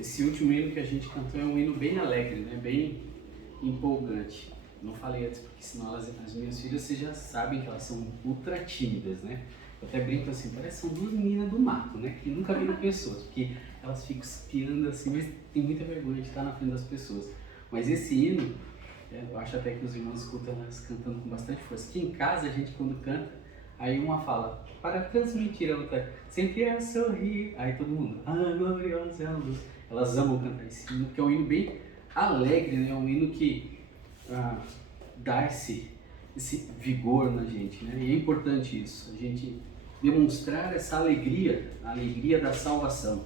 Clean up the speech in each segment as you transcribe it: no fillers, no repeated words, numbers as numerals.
Esse último hino que a gente cantou é um hino bem alegre, né? Bem empolgante. Não falei antes porque senão as minhas filhas, vocês já sabem que elas são ultra tímidas, né? Eu até brinco assim, parece que são duas meninas do mato, né? Que nunca viram pessoas, porque elas ficam espiando assim, mas tem muita vergonha de estar na frente das pessoas. Mas esse hino, eu acho até que os irmãos escutam elas cantando com bastante força. Aqui em casa, a gente quando canta, aí uma fala, para transmitir a outra, sempre é sorrir. Aí todo mundo, gloriosa é a luz. Elas amam cantar esse hino, que é um hino bem alegre, né? Um hino que dá esse vigor na gente, né? E é importante isso, a gente demonstrar essa alegria, a alegria da salvação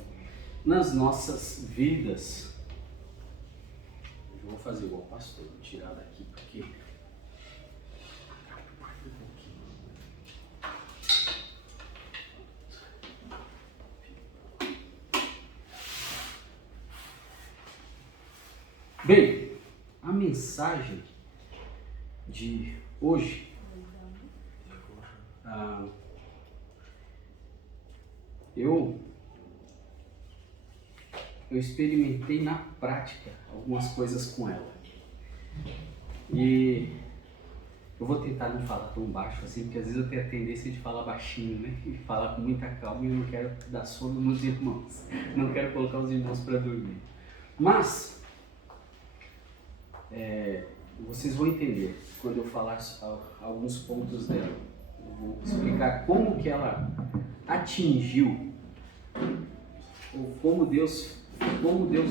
nas nossas vidas. Eu vou fazer igual o pastor, vou tirar daqui porque... Bem, a mensagem de hoje, eu experimentei na prática algumas coisas com ela. E eu vou tentar não falar tão baixo assim, porque às vezes eu tenho a tendência de falar baixinho, né? E falar com muita calma, e eu não quero dar sono nos irmãos. Não quero colocar os irmãos para dormir. Mas vocês vão entender quando eu falar alguns pontos dela. Eu vou explicar como que ela atingiu, ou como Deus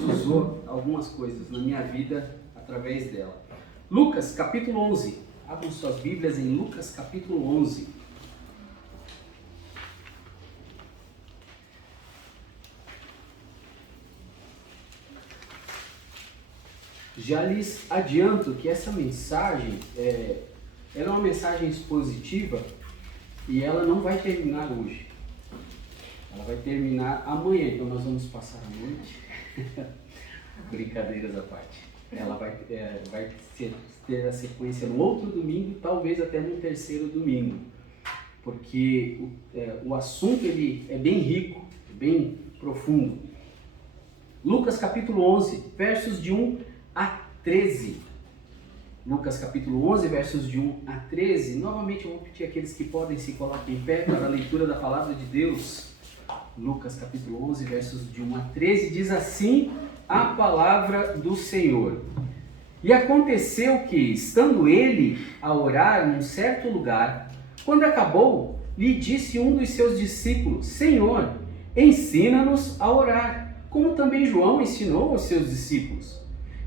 usou algumas coisas na minha vida através dela. Lucas capítulo 11. Abram suas Bíblias em Lucas capítulo 11. Já lhes adianto que essa mensagem ela é uma mensagem expositiva e ela não vai terminar hoje. Ela vai terminar amanhã, então nós vamos passar a noite. Brincadeiras à parte. Ela vai ter a sequência no outro domingo, talvez até no terceiro domingo. Porque o assunto ele é bem rico, bem profundo. Lucas capítulo 11, versos de 1 a 13. Lucas capítulo 11, versos de 1 a 13. Novamente eu vou pedir àqueles que podem se colocar em pé para a leitura da palavra de Deus. Lucas capítulo 11, versos de 1 a 13, diz assim a palavra do Senhor. E aconteceu que, estando ele a orar num certo lugar, quando acabou, lhe disse um dos seus discípulos, Senhor, ensina-nos a orar, como também João ensinou aos seus discípulos.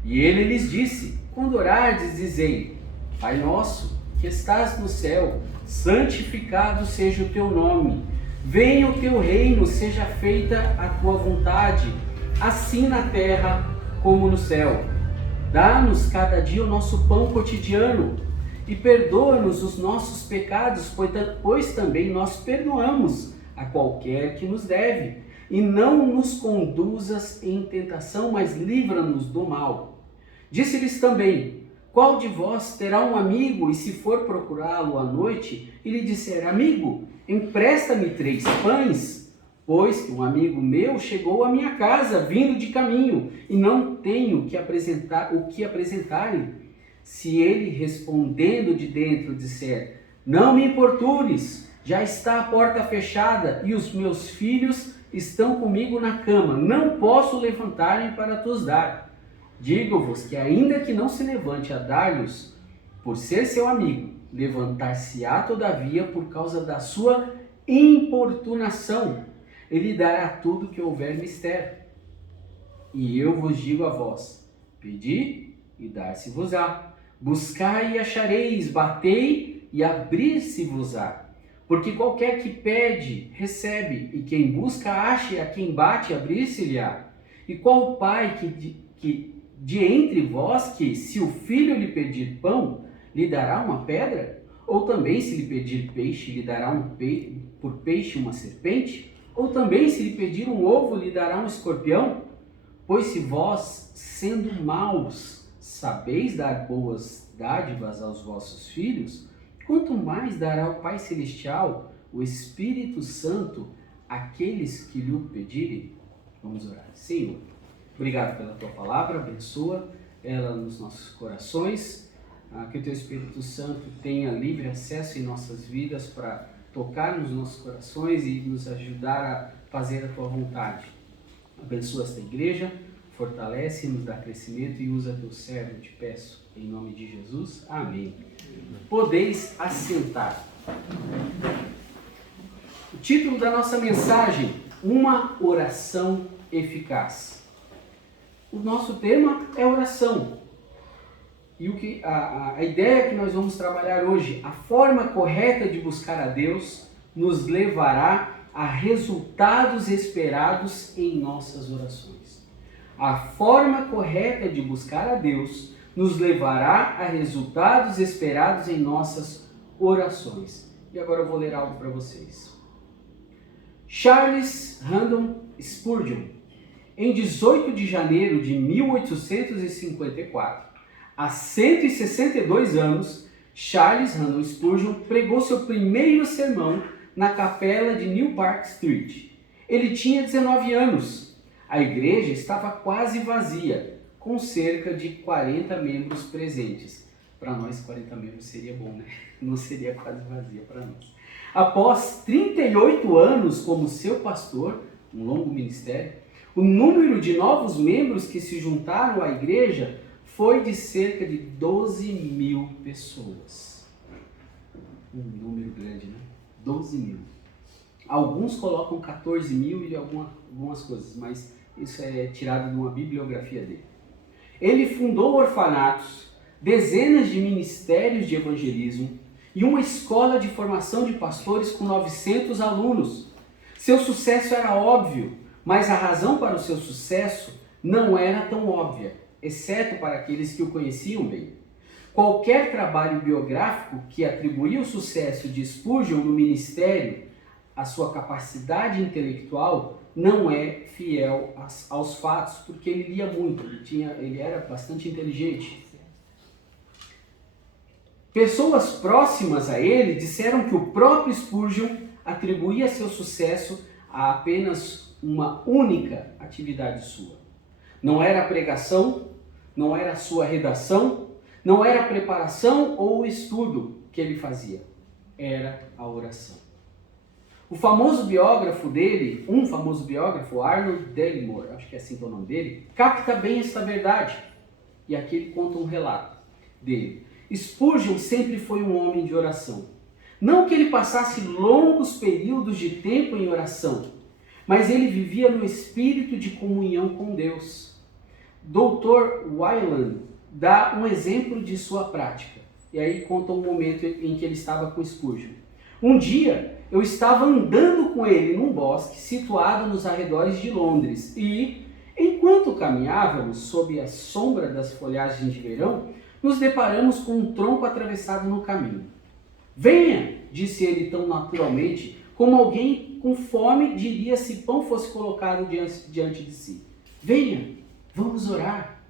E ele lhes disse, quando orardes, dizei, Pai nosso, que estás no céu, santificado seja o teu nome. Venha o teu reino, seja feita a tua vontade, assim na terra como no céu. Dá-nos cada dia o nosso pão cotidiano e perdoa-nos os nossos pecados, pois também nós perdoamos a qualquer que nos deve. E não nos conduzas em tentação, mas livra-nos do mal. Disse-lhes também, qual de vós terá um amigo e se for procurá-lo à noite e lhe disser, amigo, empresta-me 3 pães, pois que um amigo meu chegou à minha casa, vindo de caminho, e não tenho o que apresentar-lhe. Se ele, respondendo de dentro, disser, não me importunes, já está a porta fechada, e os meus filhos estão comigo na cama, não posso levantar-me para te dar. Digo-vos que ainda que não se levante a dar-lhes, por ser seu amigo, levantar-se-á todavia por causa da sua importunação. Ele dará tudo que houver mister. E eu vos digo a vós, pedi e dar-se-vos-á. Buscai e achareis, batei e abrir-se-vos-á. Porque qualquer que pede, recebe, e quem busca, acha, e a quem bate, abrir-se-lhe-á. E qual pai que de entre vós que, se o filho lhe pedir pão, lhe dará uma pedra? Ou também, se lhe pedir peixe, lhe dará por peixe uma serpente? Ou também, se lhe pedir um ovo, lhe dará um escorpião? Pois se vós, sendo maus, sabeis dar boas dádivas aos vossos filhos, quanto mais dará o Pai Celestial, o Espírito Santo, àqueles que lhe o pedirem? Vamos orar. Senhor, Obrigado pela tua palavra, abençoa ela nos nossos corações, que o teu Espírito Santo tenha livre acesso em nossas vidas para tocar nos nossos corações e nos ajudar a fazer a tua vontade. Abençoa esta igreja, fortalece, nos dá crescimento e usa teu servo, te peço, em nome de Jesus. Amém. Podeis assentar. O título da nossa mensagem: uma oração eficaz. O nosso tema é oração. E a ideia que nós vamos trabalhar hoje, a forma correta de buscar a Deus, nos levará a resultados esperados em nossas orações. A forma correta de buscar a Deus nos levará a resultados esperados em nossas orações. E agora eu vou ler algo para vocês. Charles Haddon Spurgeon, em 18 de janeiro de 1854, há 162 anos, Charles Haddon Spurgeon pregou seu primeiro sermão na capela de New Park Street. Ele tinha 19 anos. A igreja estava quase vazia, com cerca de 40 membros presentes. Para nós, 40 membros seria bom, né? Não seria quase vazia para nós. Após 38 anos como seu pastor, um longo ministério, o número de novos membros que se juntaram à igreja foi de cerca de 12 mil pessoas. Um número grande, né? 12 mil. Alguns colocam 14 mil e algumas coisas, mas isso é tirado de uma bibliografia dele. Ele fundou orfanatos, dezenas de ministérios de evangelismo e uma escola de formação de pastores com 900 alunos. Seu sucesso era óbvio, mas a razão para o seu sucesso não era tão óbvia, exceto para aqueles que o conheciam bem. Qualquer trabalho biográfico que atribuía o sucesso de Spurgeon no ministério à sua capacidade intelectual não é fiel aos fatos, porque ele lia muito, ele era bastante inteligente. Pessoas próximas a ele disseram que o próprio Spurgeon atribuía seu sucesso a apenas uma única atividade sua. Não era a pregação, não era a sua redação, não era a preparação ou o estudo que ele fazia, era a oração. Um famoso biógrafo, Arnold Dallimore, acho que é assim que é o nome dele, capta bem esta verdade. E aqui ele conta um relato dele. Spurgeon sempre foi um homem de oração. Não que ele passasse longos períodos de tempo em oração, mas ele vivia no espírito de comunhão com Deus. Dr. Wyland dá um exemplo de sua prática. E aí conta um momento em que ele estava com Spurgeon. Um dia, eu estava andando com ele num bosque situado nos arredores de Londres e, enquanto caminhávamos sob a sombra das folhagens de verão, nos deparamos com um tronco atravessado no caminho. Venha, disse ele tão naturalmente, como alguém com fome diria se pão fosse colocado diante de si. Venha, vamos orar.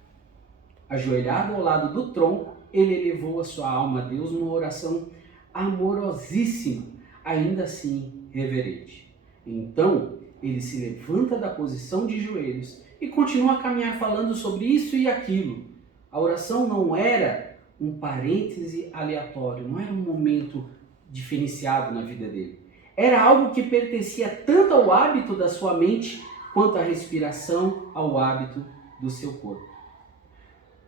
Ajoelhado ao lado do tronco, ele elevou a sua alma a Deus numa oração amorosíssima, ainda assim reverente. Então, ele se levanta da posição de joelhos e continua a caminhar falando sobre isso e aquilo. A oração não era um parêntese aleatório, não era um momento diferenciado na vida dele. Era algo que pertencia tanto ao hábito da sua mente, quanto à respiração, ao hábito do seu corpo.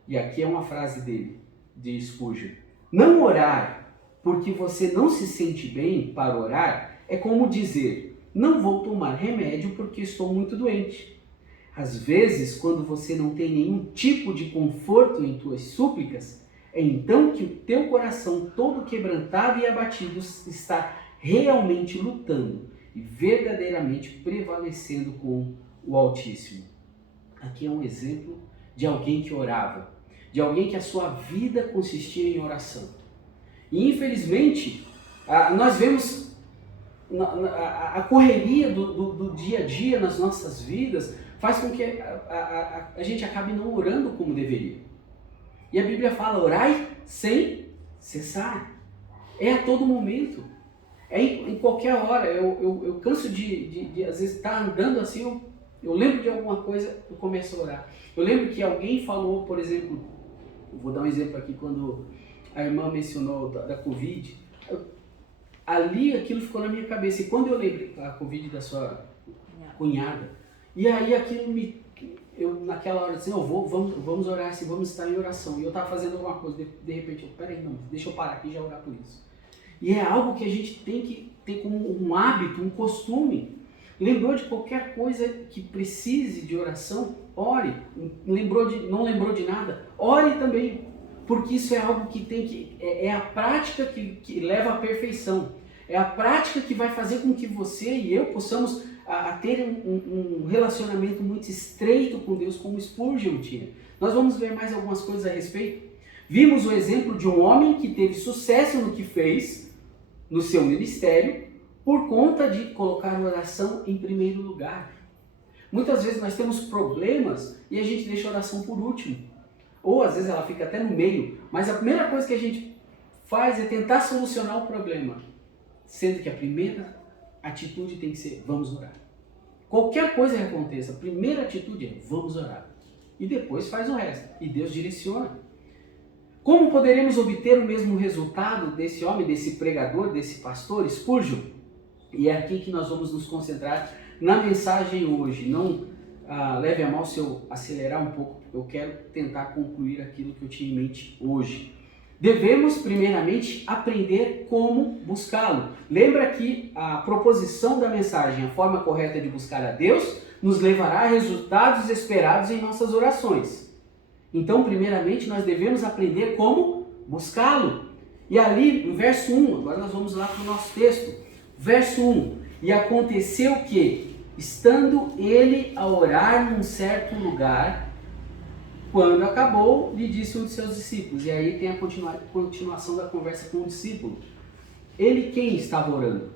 E aqui é uma frase dele, de Spurgeon. Não orar porque você não se sente bem para orar é como dizer, não vou tomar remédio porque estou muito doente. Às vezes, quando você não tem nenhum tipo de conforto em tuas súplicas, é então que o teu coração todo quebrantado e abatido está realmente lutando e verdadeiramente prevalecendo com o Altíssimo. Aqui é um exemplo de alguém que orava, de alguém que a sua vida consistia em oração. E infelizmente, nós vemos a correria do dia a dia nas nossas vidas faz com que a gente acabe não orando como deveria. E a Bíblia fala, orai sem cessar. É a todo momento. É em qualquer hora. Eu canso de às vezes estar andando assim, eu Eu lembro de alguma coisa, eu começo a orar. Eu lembro que alguém falou, por exemplo, vou dar um exemplo aqui, quando a irmã mencionou da Covid, ali aquilo ficou na minha cabeça. E quando eu lembrei a Covid da sua cunhada, e aí aquilo eu naquela hora assim, vamos orar assim, vamos estar em oração. E eu estava fazendo alguma coisa, de repente, peraí, não, deixa eu parar aqui e já orar por isso. E é algo que a gente tem que ter como um hábito, um costume. Lembrou de qualquer coisa que precise de oração, ore. Não lembrou de nada, ore também. Porque isso é algo que é a prática que leva à perfeição. É a prática que vai fazer com que você e eu possamos ter um relacionamento muito estreito com Deus, como Spurgeon tinha. Nós vamos ver mais algumas coisas a respeito. Vimos o exemplo de um homem que teve sucesso no que fez, no seu ministério, por conta de colocar a oração em primeiro lugar. Muitas vezes nós temos problemas e a gente deixa a oração por último. Ou às vezes ela fica até no meio, mas a primeira coisa que a gente faz é tentar solucionar o problema, sendo que a primeira atitude tem que ser, vamos orar. Qualquer coisa que aconteça, a primeira atitude é, vamos orar. E depois faz o resto, e Deus direciona. Como poderemos obter o mesmo resultado desse homem, desse pregador, desse pastor, Spurgeon? E é aqui que nós vamos nos concentrar na mensagem hoje. Não leve a mal se eu acelerar um pouco, porque eu quero tentar concluir aquilo que eu tinha em mente hoje. Devemos, primeiramente, aprender como buscá-lo. Lembra que a proposição da mensagem, a forma correta de buscar a Deus, nos levará a resultados esperados em nossas orações. Então, primeiramente, nós devemos aprender como buscá-lo. E ali, no verso 1, agora nós vamos lá para o nosso texto. Verso 1, e aconteceu que, estando ele a orar num certo lugar, quando acabou, lhe disse um de seus discípulos. E aí tem a continuação da conversa com o discípulo. Ele quem estava orando?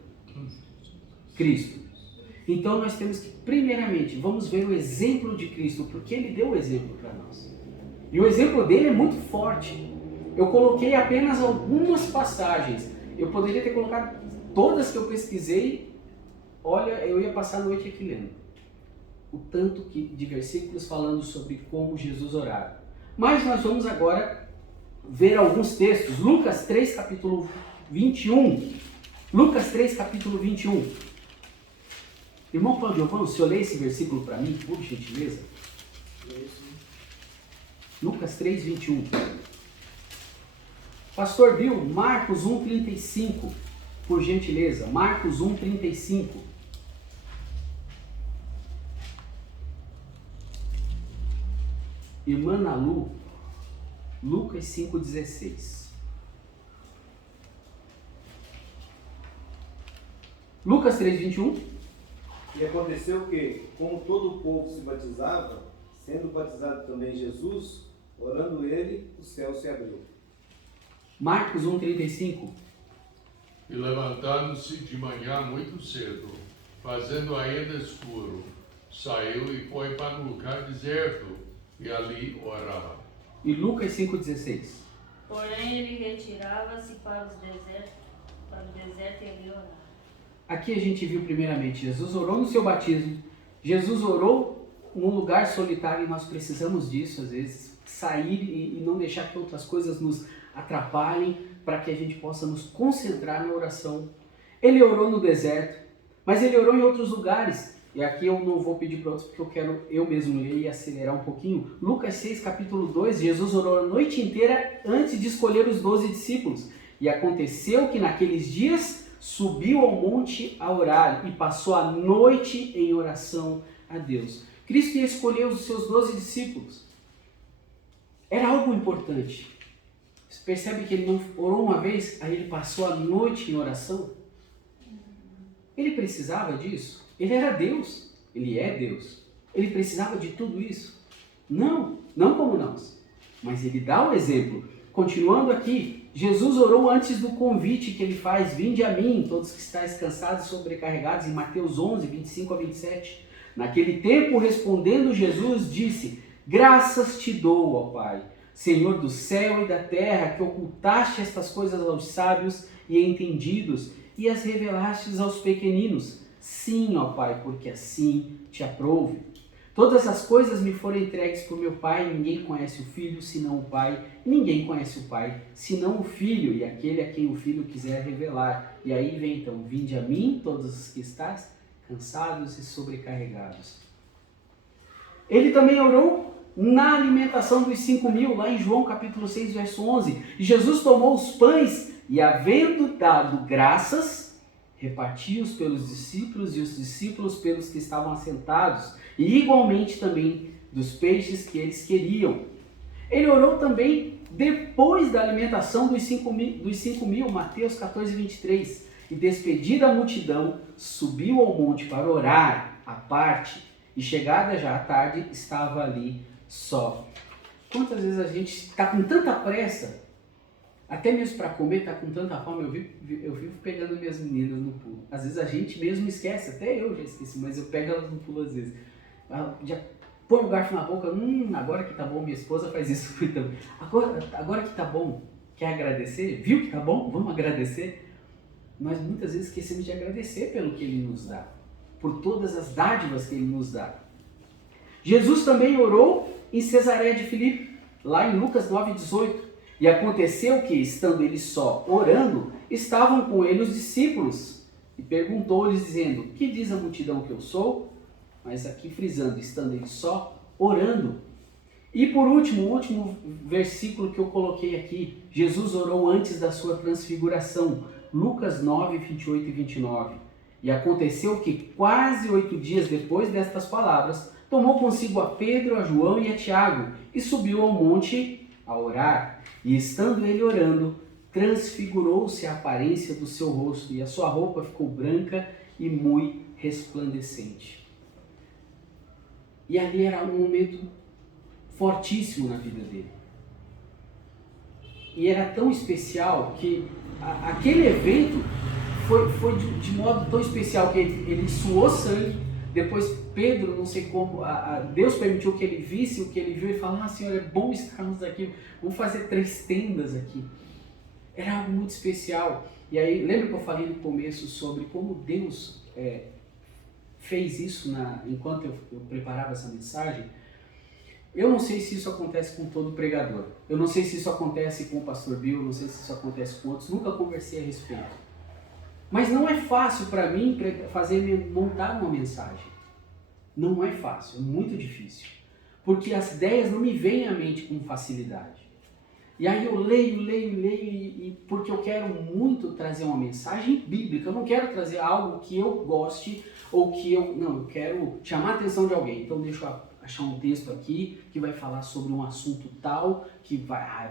Cristo. Então nós temos que, primeiramente, vamos ver o exemplo de Cristo, porque ele deu o exemplo para nós. E o exemplo dele é muito forte. Eu coloquei apenas algumas passagens. Eu poderia ter colocado todas que eu pesquisei. Olha, eu ia passar a noite aqui lendo. O tanto de versículos falando sobre como Jesus orava. Mas nós vamos agora ver alguns textos. Lucas 3, capítulo 21. Lucas 3, capítulo 21. Irmão Paulo Giovanni, o senhor lê esse versículo para mim, por gentileza? Lucas 3, 21. Pastor Bill, Marcos 1, 35. Por gentileza, Marcos 1, 35. Irmã Nalu, Lucas 5,16. Lucas 3,21. E aconteceu que, como todo o povo se batizava, sendo batizado também Jesus, orando ele, o céu se abriu. Marcos 1,35. E levantando-se de manhã muito cedo, fazendo ainda escuro, saiu e foi para um lugar deserto, e ali orava. E Lucas 5,16. Porém ele retirava-se para o deserto e ali orava. Aqui a gente viu primeiramente, Jesus orou no seu batismo, Jesus orou num lugar solitário, e nós precisamos disso às vezes, sair e não deixar que outras coisas nos atrapalhem, para que a gente possa nos concentrar na oração. Ele orou no deserto, mas ele orou em outros lugares. E aqui eu não vou pedir para outros, porque eu quero eu mesmo ler e acelerar um pouquinho. Lucas 6, capítulo 2, Jesus orou a noite inteira antes de escolher os 12 discípulos. E aconteceu que naqueles dias subiu ao monte a orar e passou a noite em oração a Deus. Cristo ia escolher os seus 12 discípulos. Era algo importante. Você percebe que ele não orou uma vez, aí ele passou a noite em oração? Ele precisava disso? Ele era Deus, ele é Deus. Ele precisava de tudo isso? Não, não como nós. Mas ele dá o exemplo. Continuando aqui, Jesus orou antes do convite que ele faz, vinde a mim, todos que estáis cansados e sobrecarregados, em Mateus 11, 25 a 27. Naquele tempo, respondendo Jesus, disse, graças te dou, ó Pai, Senhor do céu e da terra, que ocultaste estas coisas aos sábios e entendidos, e as revelastes aos pequeninos. Sim, ó Pai, porque assim te aprouve. Todas as coisas me foram entregues por meu Pai, ninguém conhece o Filho senão o Pai, e ninguém conhece o Pai senão o Filho, e aquele a quem o Filho quiser revelar. E aí vem então, vinde a mim, todos os que estáis cansados e sobrecarregados. Ele também orou na alimentação dos 5.000, lá em João capítulo 6, verso 11. E Jesus tomou os pães e, havendo dado graças, repartiu-os pelos discípulos e os discípulos pelos que estavam assentados, e igualmente também dos peixes que eles queriam. Ele orou também depois da alimentação dos 5.000, Mateus 14, 23. E despedida a multidão, subiu ao monte para orar à parte, e chegada já a tarde, estava ali só. Quantas vezes a gente está com tanta pressa, até mesmo para comer, está com tanta fome, eu vivo pegando minhas meninas no pulo. Às vezes a gente mesmo esquece, até eu já esqueci, mas eu pego elas no pulo às vezes. Já põe o garfo na boca, agora que tá bom, minha esposa faz isso também. Agora que tá bom, quer agradecer? Viu que tá bom? Vamos agradecer? Nós muitas vezes esquecemos de agradecer pelo que Ele nos dá, por todas as dádivas que Ele nos dá. Jesus também orou em Cesareia de Filipe, lá em Lucas 9,18. E aconteceu que, estando ele só orando, estavam com ele os discípulos. E perguntou-lhes, dizendo, que diz a multidão que eu sou? Mas aqui frisando, estando ele só orando. E por último, o último versículo que eu coloquei aqui, Jesus orou antes da sua transfiguração. Lucas 9, 28 e 29. E aconteceu que quase 8 dias depois destas palavras, tomou consigo a Pedro, a João e a Tiago, e subiu ao monte a orar. E estando ele orando, transfigurou-se a aparência do seu rosto, e a sua roupa ficou branca e muito resplandecente. E ali era um momento fortíssimo na vida dele. E era tão especial que aquele evento foi de modo tão especial que ele suou sangue. Depois Pedro, não sei como, Deus permitiu que ele visse o que ele viu e falou, Senhor, é bom estarmos aqui, vamos fazer 3 tendas aqui. Era algo muito especial. E aí, lembra que eu falei no começo sobre como Deus fez isso enquanto eu preparava essa mensagem? Eu não sei se isso acontece com todo pregador. Eu não sei se isso acontece com o pastor Bill, eu não sei se isso acontece com outros, nunca conversei a respeito. Mas não é fácil para mim montar uma mensagem. Não é fácil, é muito difícil. Porque as ideias não me vêm à mente com facilidade. E aí eu leio, e porque eu quero muito trazer uma mensagem bíblica. Eu não quero trazer algo que eu goste ou que eu quero chamar a atenção de alguém. Então deixa eu achar um texto aqui que vai falar sobre um assunto tal, que vai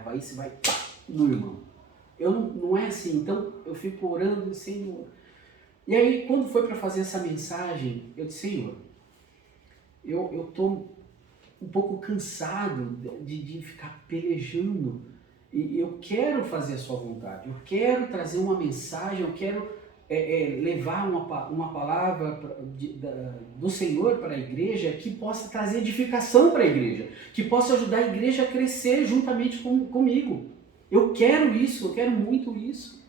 no irmão. Não é assim, então eu fico orando, Senhor. E aí, quando foi para fazer essa mensagem, eu disse, Senhor, eu estou um pouco cansado de ficar pelejando, e eu quero fazer a sua vontade, eu quero trazer uma mensagem, eu quero levar uma palavra do Senhor para a igreja que possa trazer edificação para a igreja, que possa ajudar a igreja a crescer juntamente comigo. Eu quero isso, eu quero muito isso.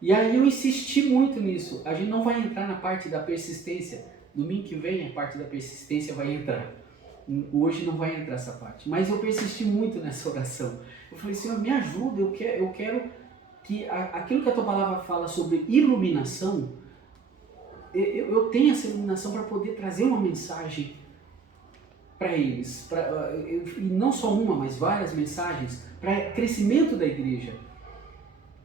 E aí eu insisti muito nisso. A gente não vai entrar na parte da persistência. Domingo que vem a parte da persistência vai entrar. Hoje não vai entrar essa parte. Mas eu persisti muito nessa oração. Eu falei, Senhor, me ajuda, eu quero que aquilo que a tua palavra fala sobre iluminação, eu tenha essa iluminação para poder trazer uma mensagem para eles, e não só uma, mas várias mensagens para crescimento da igreja.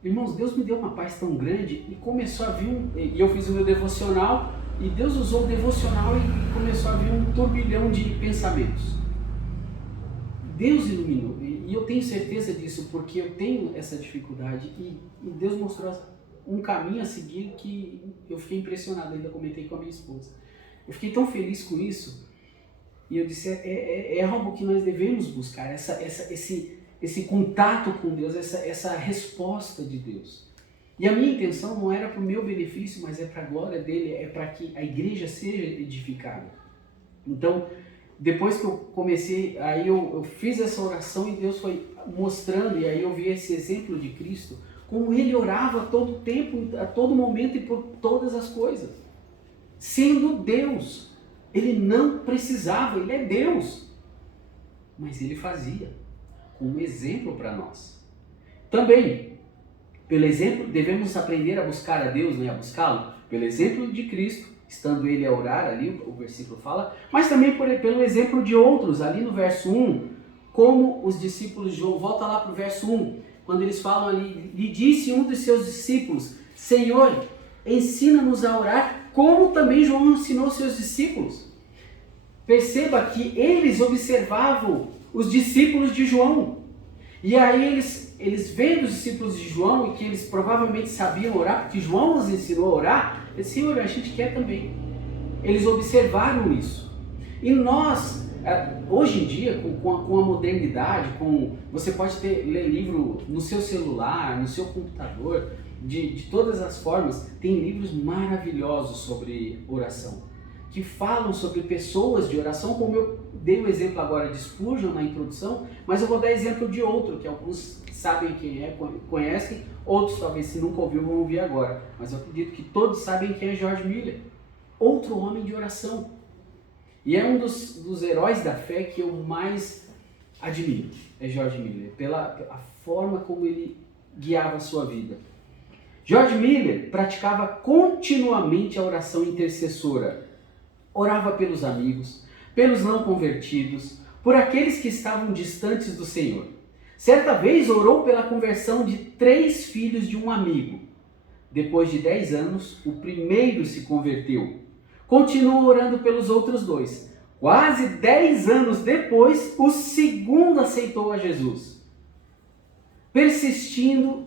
Irmãos, Deus me deu uma paz tão grande e começou a vir e eu fiz o meu devocional e Deus usou o devocional e começou a vir um turbilhão de pensamentos. Deus iluminou e eu tenho certeza disso porque eu tenho essa dificuldade e Deus mostrou um caminho a seguir que eu fiquei impressionado, ainda comentei com a minha esposa. Eu fiquei tão feliz com isso. E eu disse, é algo que nós devemos buscar, esse contato com Deus, essa resposta de Deus. E a minha intenção não era para o meu benefício, mas é para a glória dele, é para que a igreja seja edificada. Então, depois que eu comecei, aí eu fiz essa oração e Deus foi mostrando, e aí eu vi esse exemplo de Cristo, como ele orava a todo tempo, a todo momento e por todas as coisas. Sendo Deus, Ele não precisava, ele é Deus. Mas ele fazia, como exemplo para nós. Também, pelo exemplo, devemos aprender a buscar a Deus, a buscá-lo, pelo exemplo de Cristo, estando ele a orar, ali o versículo fala, mas também pelo exemplo de outros, ali no verso 1, como os discípulos de João, volta lá para o verso 1, quando eles falam ali, lhe disse um dos seus discípulos, Senhor, ensina-nos a orar, como também João ensinou seus discípulos. Perceba que eles observavam os discípulos de João. E aí eles vendo os discípulos de João, e que eles provavelmente sabiam orar, porque João os ensinou a orar, eles disseram, Senhor, a gente quer também. Eles observaram isso. E nós, hoje em dia, com a modernidade, você pode ler livro no seu celular, no seu computador, de todas as formas, tem livros maravilhosos sobre oração, que falam sobre pessoas de oração, como eu dei o exemplo agora de Spurgeon na introdução, mas eu vou dar exemplo de outro, que alguns sabem quem é, conhecem, outros talvez se nunca ouviu vão ouvir agora, mas eu acredito que todos sabem quem é George Miller, outro homem de oração, e é um dos heróis da fé que eu mais admiro, é George Miller, pela a forma como ele guiava a sua vida. George Miller praticava continuamente a oração intercessora, orava pelos amigos, pelos não convertidos, por aqueles que estavam distantes do Senhor. Certa vez orou pela conversão de 3 filhos de um amigo. Depois de 10 anos, o primeiro se converteu. Continuou orando pelos outros 2. Quase 10 anos depois, o segundo aceitou a Jesus. Persistiu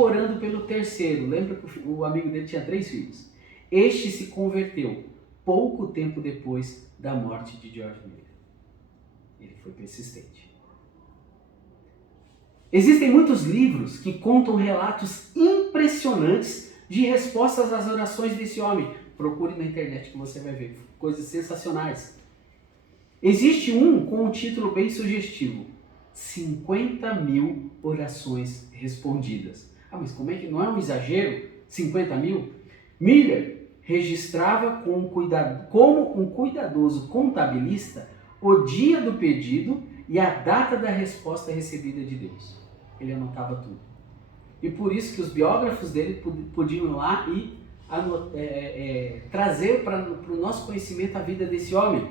orando pelo terceiro. Lembra que o amigo dele tinha 3 filhos. Este se converteu pouco tempo depois da morte de George Miller. Ele foi persistente. Existem muitos livros que contam relatos impressionantes de respostas às orações desse homem. Procure na internet que você vai ver coisas sensacionais. Existe um com um título bem sugestivo: 50.000 orações respondidas. Mas como é que não é um exagero? 50.000? Miller registrava como um cuidadoso contabilista o dia do pedido e a data da resposta recebida de Deus. Ele anotava tudo. E por isso que os biógrafos dele podiam ir lá e trazer para o nosso conhecimento a vida desse homem.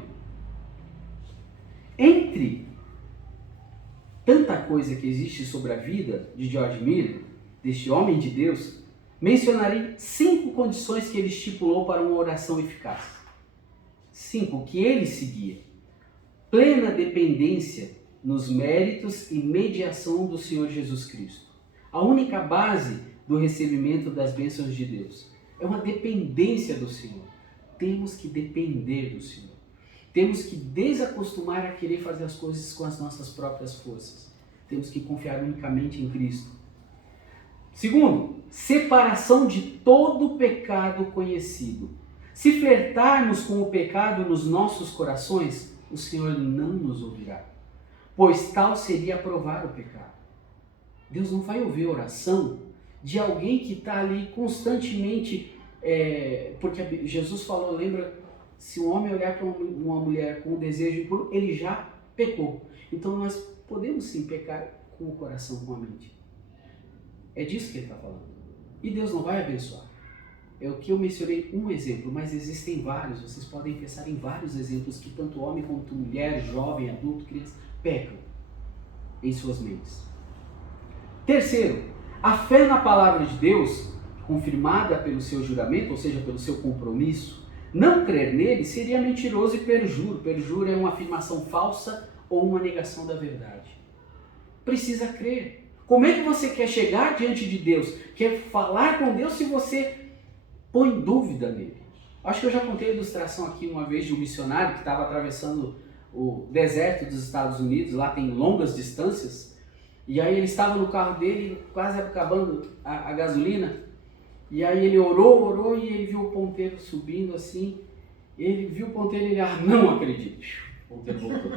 Entre tanta coisa que existe sobre a vida de George Miller, deste homem de Deus, mencionarei 5 condições que ele estipulou para uma oração eficaz. 5 que ele seguia. Plena dependência nos méritos e mediação do Senhor Jesus Cristo. A única base do recebimento das bênçãos de Deus é uma dependência do Senhor. Temos que depender do Senhor. Temos que desacostumar a querer fazer as coisas com as nossas próprias forças. Temos que confiar unicamente em Cristo. Segundo, separação de todo pecado conhecido. Se flertarmos com o pecado nos nossos corações, o Senhor não nos ouvirá, pois tal seria aprovar o pecado. Deus não vai ouvir a oração de alguém que está ali constantemente, porque Jesus falou, lembra, se um homem olhar para uma mulher com o desejo impuro, ele já pecou. Então nós podemos sim pecar com o coração, com a mente. É disso que ele está falando. E Deus não vai abençoar. É o que eu mencionei um exemplo, mas existem vários. Vocês podem pensar em vários exemplos que tanto homem quanto mulher, jovem, adulto, criança, pecam em suas mentes. Terceiro, a fé na palavra de Deus, confirmada pelo seu juramento, ou seja, pelo seu compromisso, não crer nele seria mentiroso e perjuro. Perjuro é uma afirmação falsa ou uma negação da verdade. Precisa crer. Como é que você quer chegar diante de Deus, quer falar com Deus se você põe dúvida nele? Acho que eu já contei a ilustração aqui uma vez de um missionário que estava atravessando o deserto dos Estados Unidos, lá tem longas distâncias, e aí ele estava no carro dele, quase acabando a gasolina, e aí ele orou, e ele viu o ponteiro subindo assim, ele viu o ponteiro e ele, não acredito, o ponteiro voltou.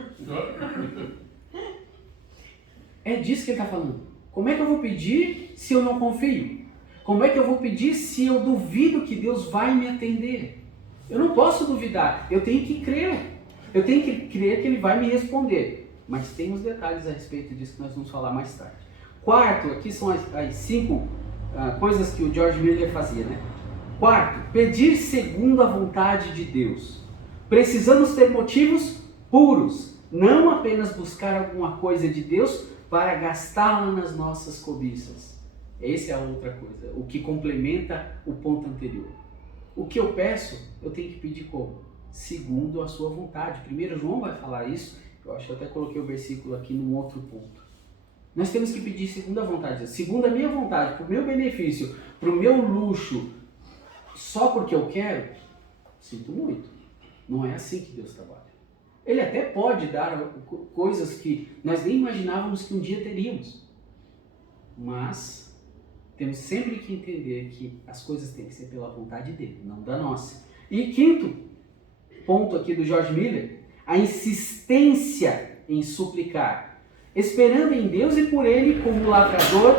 É disso que ele está falando. Como é que eu vou pedir se eu não confio? Como é que eu vou pedir se eu duvido que Deus vai me atender? Eu não posso duvidar, eu tenho que crer. Eu tenho que crer que ele vai me responder. Mas tem uns detalhes a respeito disso que nós vamos falar mais tarde. Quarto, aqui são as 5 coisas que o George Miller fazia, né? Quarto, pedir segundo a vontade de Deus. Precisamos ter motivos puros, não apenas buscar alguma coisa de Deus para gastá-la nas nossas cobiças. Essa é a outra coisa, o que complementa o ponto anterior. O que eu peço, eu tenho que pedir como? Segundo a sua vontade. Primeiro João vai falar isso, eu acho que eu até coloquei o versículo aqui num outro ponto. Nós temos que pedir segundo a vontade, segundo a minha vontade, para o meu benefício, para o meu luxo, só porque eu quero. Sinto muito, não é assim que Deus trabalha. Ele até pode dar coisas que nós nem imaginávamos que um dia teríamos, mas temos sempre que entender que as coisas têm que ser pela vontade dele, não da nossa. E quinto ponto aqui do George Miller, a insistência em suplicar, esperando em Deus e por ele, como o lavrador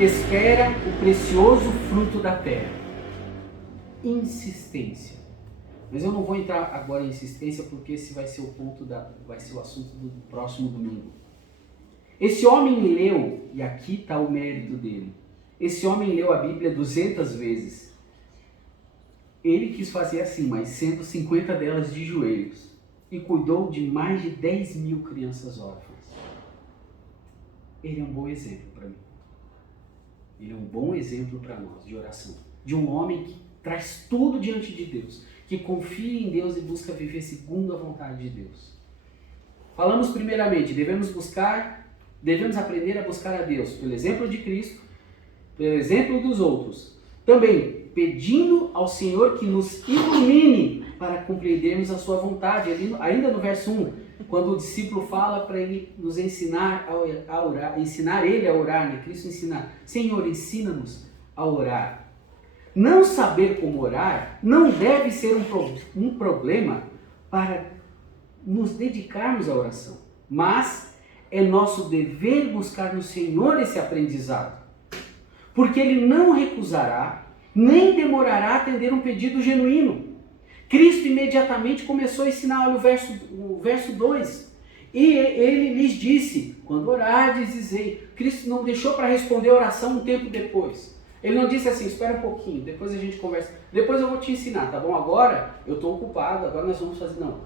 espera o precioso fruto da terra. Insistência. Mas eu não vou entrar agora em insistência porque esse vai ser o ponto vai ser o assunto do próximo domingo. Esse homem leu, e aqui está o mérito dele. Esse homem leu a Bíblia 200 vezes. Ele quis fazer assim, mas 150 delas de joelhos. E cuidou de mais de 10.000 crianças órfãs. Ele é um bom exemplo para mim. Ele é um bom exemplo para nós de oração. De um homem que traz tudo diante de Deus. Que confia em Deus e busca viver segundo a vontade de Deus. Falamos primeiramente, devemos aprender a buscar a Deus pelo exemplo de Cristo, pelo exemplo dos outros. Também pedindo ao Senhor que nos ilumine para compreendermos a sua vontade. Ainda no verso 1, quando o discípulo fala para ele nos ensinar a orar, ensinar ele a orar, né? Cristo ensinar, Senhor, ensina-nos a orar. Não saber como orar não deve ser um problema para nos dedicarmos à oração, mas é nosso dever buscar no Senhor esse aprendizado, porque Ele não recusará, nem demorará a atender um pedido genuíno. Cristo imediatamente começou a ensinar, olha o verso 2, e Ele lhes disse, quando orardes, dizei. Cristo não deixou para responder a oração um tempo depois. Ele não disse assim, espera um pouquinho, depois a gente conversa, depois eu vou te ensinar, tá bom? Agora eu estou ocupado, agora nós vamos fazer, não.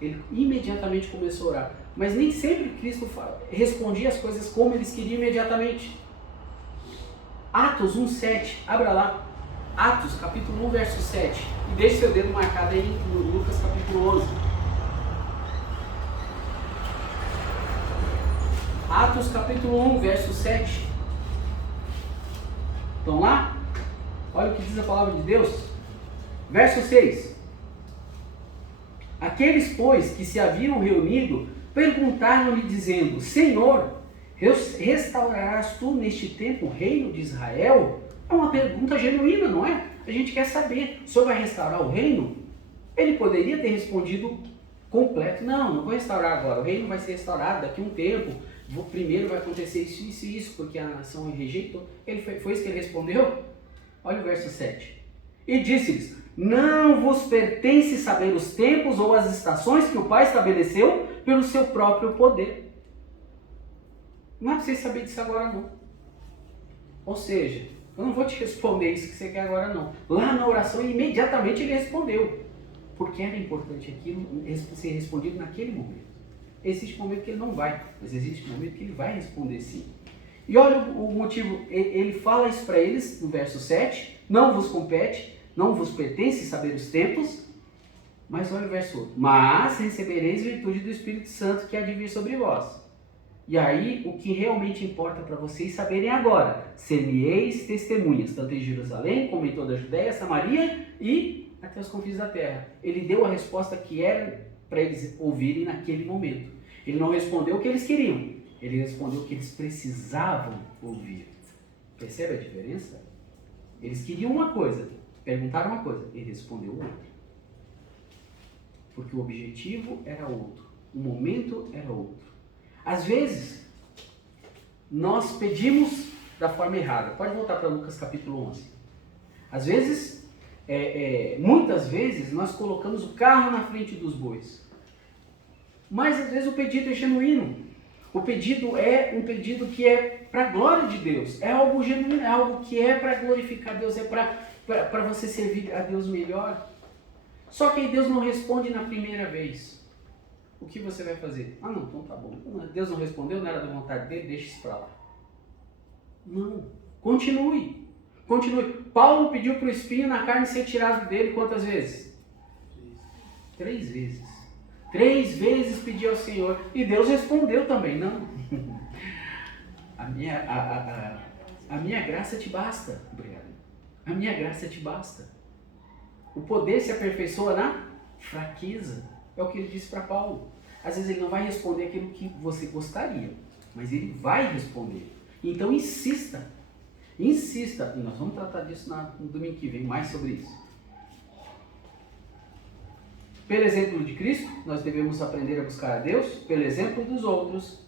Ele imediatamente começou a orar, mas nem sempre Cristo respondia as coisas como eles queriam imediatamente. Atos 1:7, abra lá, Atos capítulo 1, verso 7, e deixe seu dedo marcado aí no Lucas capítulo 11. Atos capítulo 1, verso 7. Estão lá? Olha o que diz a palavra de Deus. Verso 6. Aqueles, pois, que se haviam reunido, perguntaram-lhe dizendo, Senhor, restaurarás tu neste tempo o reino de Israel? É uma pergunta genuína, não é? A gente quer saber, o Senhor vai restaurar o reino? Ele poderia ter respondido completo, não vou restaurar agora, o reino vai ser restaurado daqui a um tempo, primeiro vai acontecer isso e isso, porque a nação rejeitou. Foi isso que ele respondeu? Olha o verso 7. E disse-lhes, não vos pertence saber os tempos ou as estações que o Pai estabeleceu pelo seu próprio poder. Não é para vocês saberem disso agora não. Ou seja, eu não vou te responder isso que você quer agora não. Lá na oração imediatamente ele respondeu. Porque era importante aquilo ser respondido naquele momento. Existe momento que ele não vai, mas existe momento que ele vai responder sim. E olha o motivo, ele fala isso para eles no verso 7, não vos compete, não vos pertence saber os tempos, mas olha o verso 8, mas recebereis virtude do Espírito Santo que há de vir sobre vós. E aí, o que realmente importa para vocês saberem agora, ser-me-eis testemunhas, tanto em Jerusalém, como em toda a Judéia, Samaria e até os confins da terra. Ele deu a resposta que era para eles ouvirem naquele momento. Ele não respondeu o que eles queriam, ele respondeu o que eles precisavam ouvir. Percebe a diferença? Eles queriam uma coisa, perguntaram uma coisa, ele respondeu outra. Porque o objetivo era outro, o momento era outro. Às vezes, nós pedimos da forma errada. Pode voltar para Lucas capítulo 11. Às vezes, Muitas vezes nós colocamos o carro na frente dos bois. Mas às vezes o pedido é genuíno. O pedido é um pedido que é para a glória de Deus. É algo genuíno, é algo que é para glorificar Deus, é para você servir a Deus melhor. Só que aí Deus não responde na primeira vez. O que você vai fazer? Ah, não, então tá bom. Deus não respondeu, não era da vontade dele, deixa isso para lá. Não. Continue. Paulo pediu para o espinho na carne ser tirado dele quantas vezes? 3 vezes. 3 vezes pediu ao Senhor. E Deus respondeu também, não. A minha graça te basta. Obrigado. A minha graça te basta. O poder se aperfeiçoa na fraqueza. É o que ele disse para Paulo. Às vezes ele não vai responder aquilo que você gostaria, mas ele vai responder. Então insista. Insista. E nós vamos tratar disso no domingo que vem, mais sobre isso. Pelo exemplo de Cristo, nós devemos aprender a buscar a Deus. Pelo exemplo dos outros,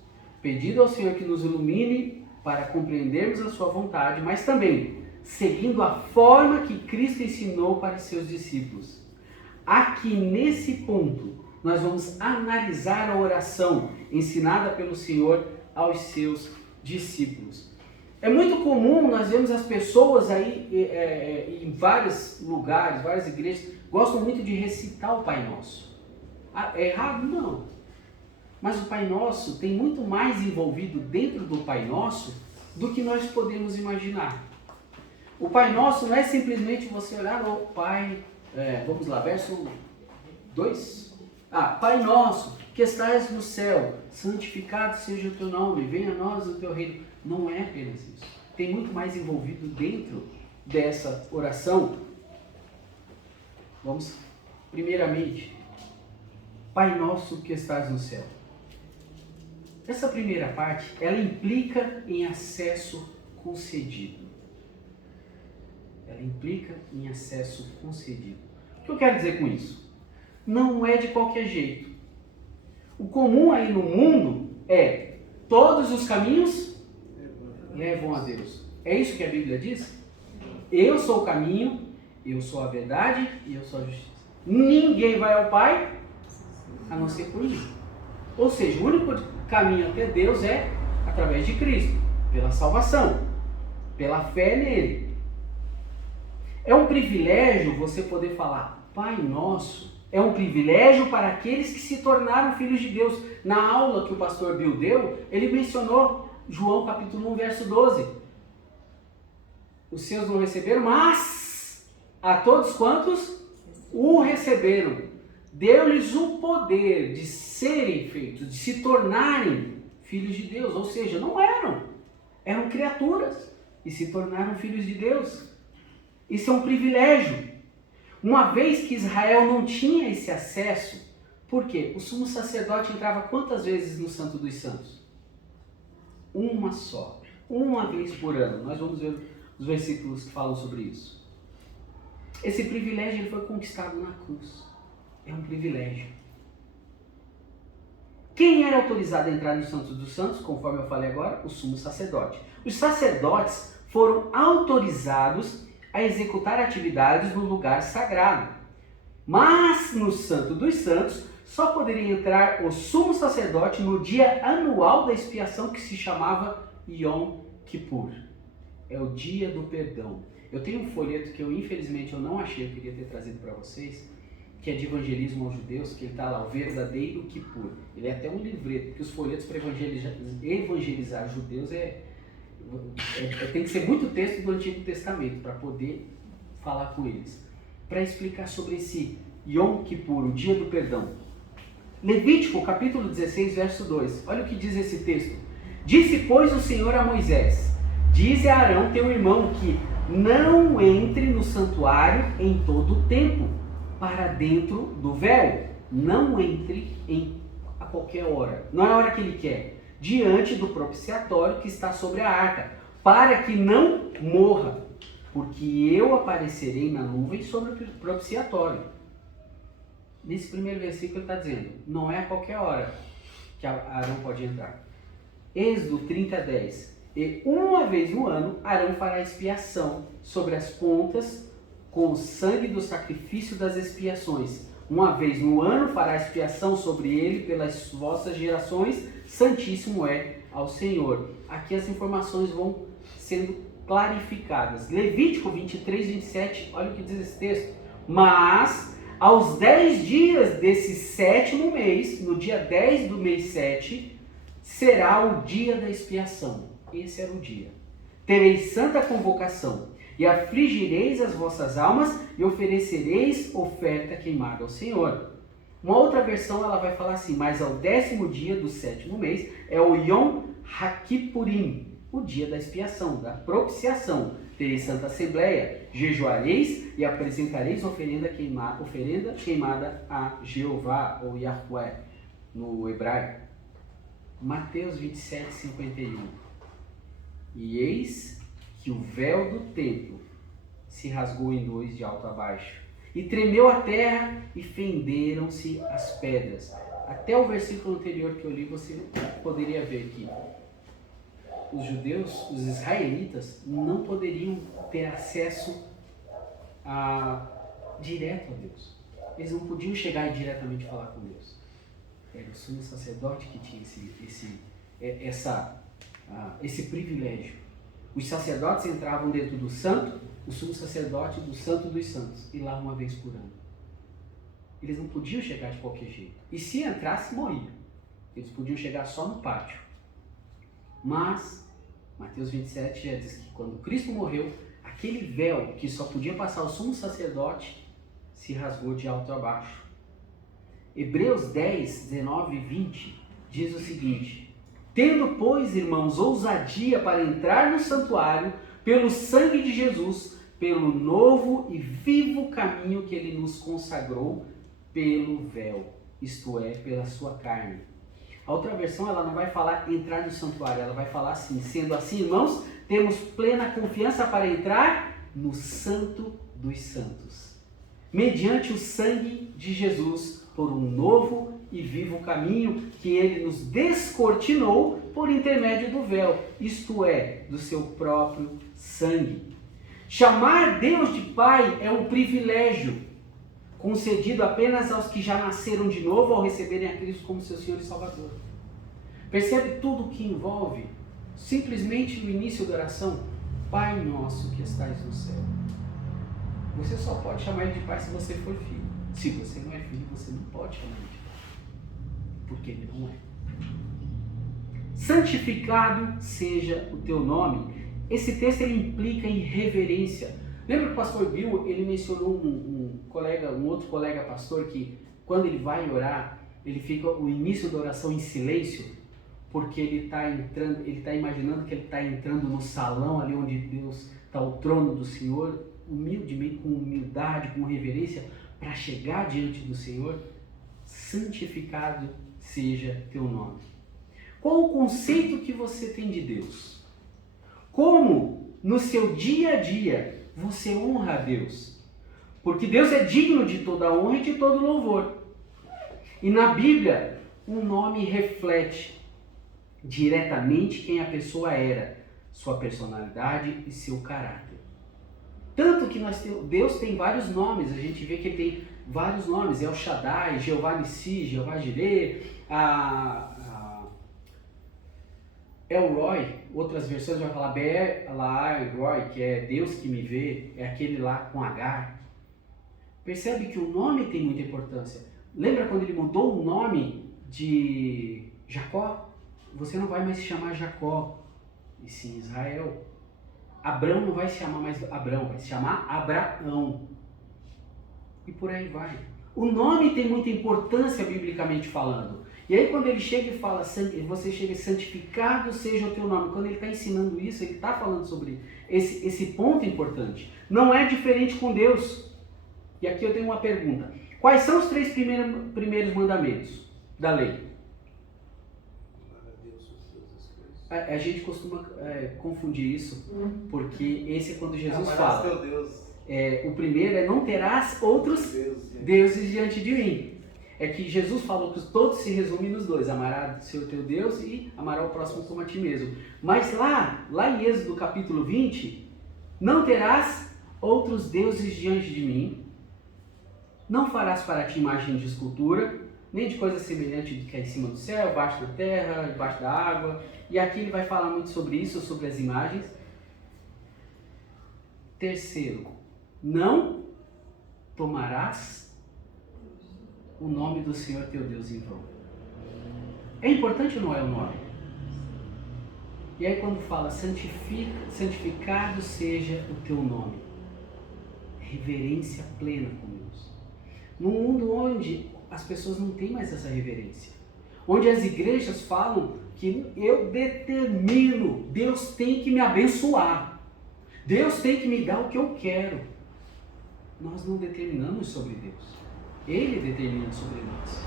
pedindo ao Senhor que nos ilumine para compreendermos a sua vontade, mas também seguindo a forma que Cristo ensinou para seus discípulos. Aqui nesse ponto, nós vamos analisar a oração ensinada pelo Senhor aos seus discípulos. É muito comum, nós vemos as pessoas aí em vários lugares, várias igrejas, gostam muito de recitar o Pai Nosso. É errado? Não. Mas o Pai Nosso tem muito mais envolvido dentro do Pai Nosso do que nós podemos imaginar. O Pai Nosso não é simplesmente você olhar ao Pai, vamos lá, verso 2. Pai Nosso, que estás no céu, santificado seja o teu nome, venha a nós o teu reino. Não é apenas isso. Tem muito mais envolvido dentro dessa oração. Vamos, primeiramente, Pai Nosso que estás no céu. Essa primeira parte, ela implica em acesso concedido. Ela implica em acesso concedido. O que eu quero dizer com isso? Não é de qualquer jeito. O comum aí no mundo é todos os caminhos levam a Deus. É isso que a Bíblia diz? Eu sou o caminho, eu sou a verdade e eu sou a justiça. Ninguém vai ao Pai a não ser por mim. Ou seja, o único caminho até Deus é através de Cristo, pela salvação, pela fé nele. É um privilégio você poder falar Pai Nosso. É um privilégio para aqueles que se tornaram filhos de Deus. Na aula que o pastor Bill deu, ele mencionou João capítulo 1, verso 12. Os seus não receberam, mas a todos quantos o receberam, deu-lhes o poder de serem feitos, de se tornarem filhos de Deus. Ou seja, não eram criaturas e se tornaram filhos de Deus. Isso é um privilégio. Uma vez que Israel não tinha esse acesso, por quê? O sumo sacerdote entrava quantas vezes no Santo dos Santos? Uma só. Uma vez por ano. Nós vamos ver os versículos que falam sobre isso. Esse privilégio ele foi conquistado na cruz. É um privilégio. Quem era autorizado a entrar no Santo dos Santos, conforme eu falei agora? O sumo sacerdote. Os sacerdotes foram autorizados a executar atividades no lugar sagrado. Mas no Santo dos Santos só poderia entrar o sumo sacerdote no dia anual da expiação que se chamava Yom Kippur. É o dia do perdão. Eu tenho um folheto que infelizmente eu não achei, eu queria ter trazido para vocês, que é de evangelismo aos judeus, que ele está lá, o verdadeiro Kippur. Ele é até um livreto, porque os folhetos para evangelizar judeus tem que ser muito texto do Antigo Testamento para poder falar com eles, para explicar sobre esse Yom Kippur, o dia do perdão. Levítico, capítulo 16, verso 2. Olha o que diz esse texto. Disse, pois, o Senhor a Moisés, dize a Arão, teu irmão, que não entre no santuário em todo o tempo, para dentro do véu. Não entre a qualquer hora. Não é a hora que ele quer. Diante do propiciatório que está sobre a arca, para que não morra, porque eu aparecerei na nuvem sobre o propiciatório. Nesse primeiro versículo ele está dizendo, não é a qualquer hora que Arão pode entrar. Êxodo 30:10. E uma vez no ano, Arão fará expiação sobre as pontas com o sangue do sacrifício das expiações. Uma vez no ano fará expiação sobre ele pelas vossas gerações, santíssimo é ao Senhor. Aqui as informações vão sendo clarificadas. Levítico 23, 27, olha o que diz esse texto. Mas aos 10 dias desse 7º mês, no dia 10 do mês 7, será o dia da expiação. Esse era o dia. Tereis santa convocação, e afligireis as vossas almas, e oferecereis oferta queimada ao Senhor. Uma outra versão ela vai falar assim, mas ao 10º dia do 7º mês é o Yom HaKippurim, o dia da expiação, da propiciação. Tereis santa assembleia, jejuareis e apresentareis oferenda queimada a Jeová, ou Yahweh, no hebraico. Mateus 27, 51. E eis que o véu do templo se rasgou em dois de alto a baixo, e tremeu a terra, e fenderam-se as pedras. Até o versículo anterior que eu li, você poderia ver que os judeus, os israelitas, não poderiam ter acesso direto a Deus. Eles não podiam chegar e diretamente falar com Deus. Era o sumo sacerdote que tinha esse privilégio. Os sacerdotes entravam dentro do santo, o sumo sacerdote do santo dos santos, e lá uma vez por ano. Eles não podiam chegar de qualquer jeito. E se entrasse, morria. Eles podiam chegar só no pátio. Mas, Mateus 27 já diz que quando Cristo morreu, aquele véu que só podia passar o sumo sacerdote se rasgou de alto a baixo. Hebreus 10, 19 e 20 diz o seguinte: tendo, pois, irmãos, ousadia para entrar no santuário, pelo sangue de Jesus, pelo novo e vivo caminho que ele nos consagrou pelo véu, isto é, pela sua carne. A outra versão, ela não vai falar entrar no santuário, ela vai falar assim: sendo assim, irmãos, temos plena confiança para entrar no santo dos santos, mediante o sangue de Jesus, por um novo e vivo caminho que ele nos descortinou por intermédio do véu, isto é, do seu próprio sangue. Chamar Deus de Pai é um privilégio concedido apenas aos que já nasceram de novo ao receberem a Cristo como seu Senhor e Salvador. Percebe tudo o que envolve simplesmente no início da oração? Pai nosso que estais no céu. Você só pode chamar ele de Pai se você for filho. Se você não é filho, você não pode chamar ele de Pai, porque ele não é. Santificado seja o teu nome. Esse texto ele implica em reverência. Lembra que o pastor Bill, ele mencionou um outro colega pastor que quando ele vai orar, ele fica o início da oração em silêncio, porque ele está imaginando que ele está entrando no salão ali onde Deus está, o trono do Senhor, humildemente, com humildade, com reverência, para chegar diante do Senhor. Santificado seja teu nome. Qual o conceito que você tem de Deus? Como no seu dia a dia você honra a Deus? Porque Deus é digno de toda honra e de todo louvor. E na Bíblia, um nome reflete diretamente quem a pessoa era, sua personalidade e seu caráter. Tanto que Deus tem vários nomes, a gente vê que ele tem vários nomes: El Shaddai, Jeová Nissi, Jeová Jireh, El Roi, outras versões vai falar Be'er Lahai Roi, que é Deus que me vê, é aquele lá com H. Percebe que o nome tem muita importância. Lembra quando ele mudou o nome de Jacó? Você não vai mais se chamar Jacó, e sim Israel. Abrão não vai se chamar mais Abrão, vai se chamar Abraão. E por aí vai. O nome tem muita importância biblicamente falando. E aí quando ele chega e fala, você chega, santificado seja o teu nome. Quando ele está ensinando isso, ele está falando sobre esse ponto importante. Não é diferente com Deus. E aqui eu tenho uma pergunta. Quais são os 3 primeiros mandamentos da lei? A gente costuma confundir isso, porque esse é quando Jesus fala. Teu Deus. O primeiro é: não terás outros deuses diante de mim. É que Jesus falou que todos se resumem nos dois: amarás o teu Deus e amarás o próximo como a ti mesmo. Mas lá em Êxodo capítulo 20, não terás outros deuses diante de mim. Não farás para ti imagem de escultura, nem de coisa semelhante do que é em cima do céu, embaixo da terra, embaixo da água. E aqui ele vai falar muito sobre isso, sobre as imagens. Terceiro, não tomarás o nome do Senhor teu Deus em vão. É importante ou não é o nome? E aí quando fala, santificado seja o teu nome. Reverência plena com Deus. Num mundo onde as pessoas não têm mais essa reverência. Onde as igrejas falam que eu determino, Deus tem que me abençoar. Deus tem que me dar o que eu quero. Nós não determinamos sobre Deus. Ele determina sobre nós.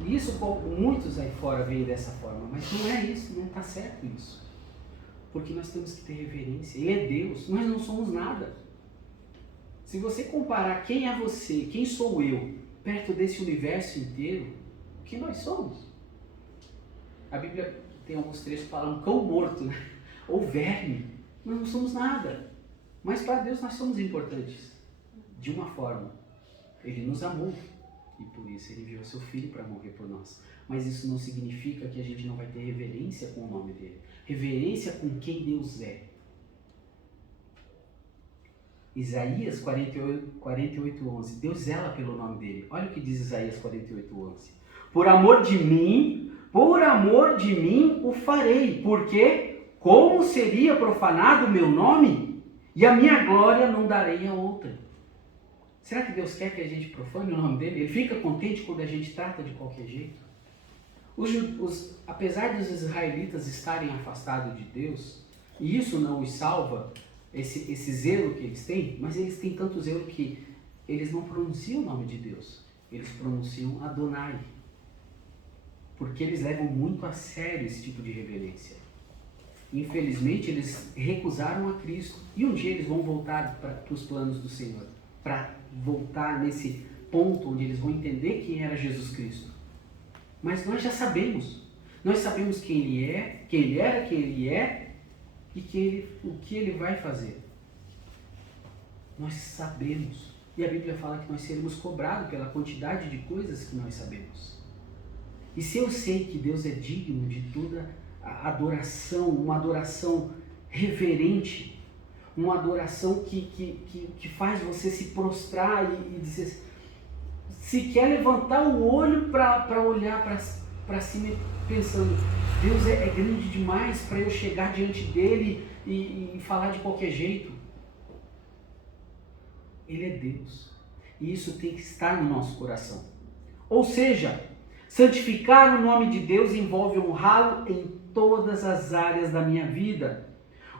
E isso, muitos aí fora veem dessa forma, mas não é isso, não está certo isso. Porque nós temos que ter reverência. Ele é Deus, nós não somos nada. Se você comparar quem é você, quem sou eu, perto desse universo inteiro, o que nós somos? A Bíblia tem alguns trechos que falam cão morto, né? Ou verme. Nós não somos nada. Mas para Deus nós somos importantes. De uma forma. Ele nos amou. E por isso ele enviou seu filho para morrer por nós. Mas isso não significa que a gente não vai ter reverência com o nome dele. Reverência com quem Deus é. Isaías 48:11. Deus zela pelo nome dele. Olha o que diz Isaías 48:11. Por amor de mim o farei. Porque como seria profanado o meu nome? E a minha glória não darei a outra. Será que Deus quer que a gente profane o nome dele? Ele fica contente quando a gente trata de qualquer jeito? Apesar dos israelitas estarem afastados de Deus, e isso não os salva, esse zelo que eles têm, mas eles têm tanto zelo que eles não pronunciam o nome de Deus, eles pronunciam Adonai, porque eles levam muito a sério esse tipo de reverência. Infelizmente eles recusaram a Cristo, e um dia eles vão voltar para os planos do Senhor, para voltar nesse ponto onde eles vão entender quem era Jesus Cristo. Mas nós já sabemos, nós sabemos quem Ele é, quem Ele era, quem Ele é e o que Ele vai fazer. Nós sabemos, e a Bíblia fala que nós seremos cobrados pela quantidade de coisas que nós sabemos. E se eu sei que Deus é digno de toda a adoração, uma adoração reverente, uma adoração que faz você se prostrar e dizer, se quer levantar o olho para olhar para cima pensando, Deus é grande demais para eu chegar diante dele e falar de qualquer jeito. Ele é Deus. E isso tem que estar no nosso coração. Ou seja, santificar o nome de Deus envolve honrá-lo em todas as áreas da minha vida.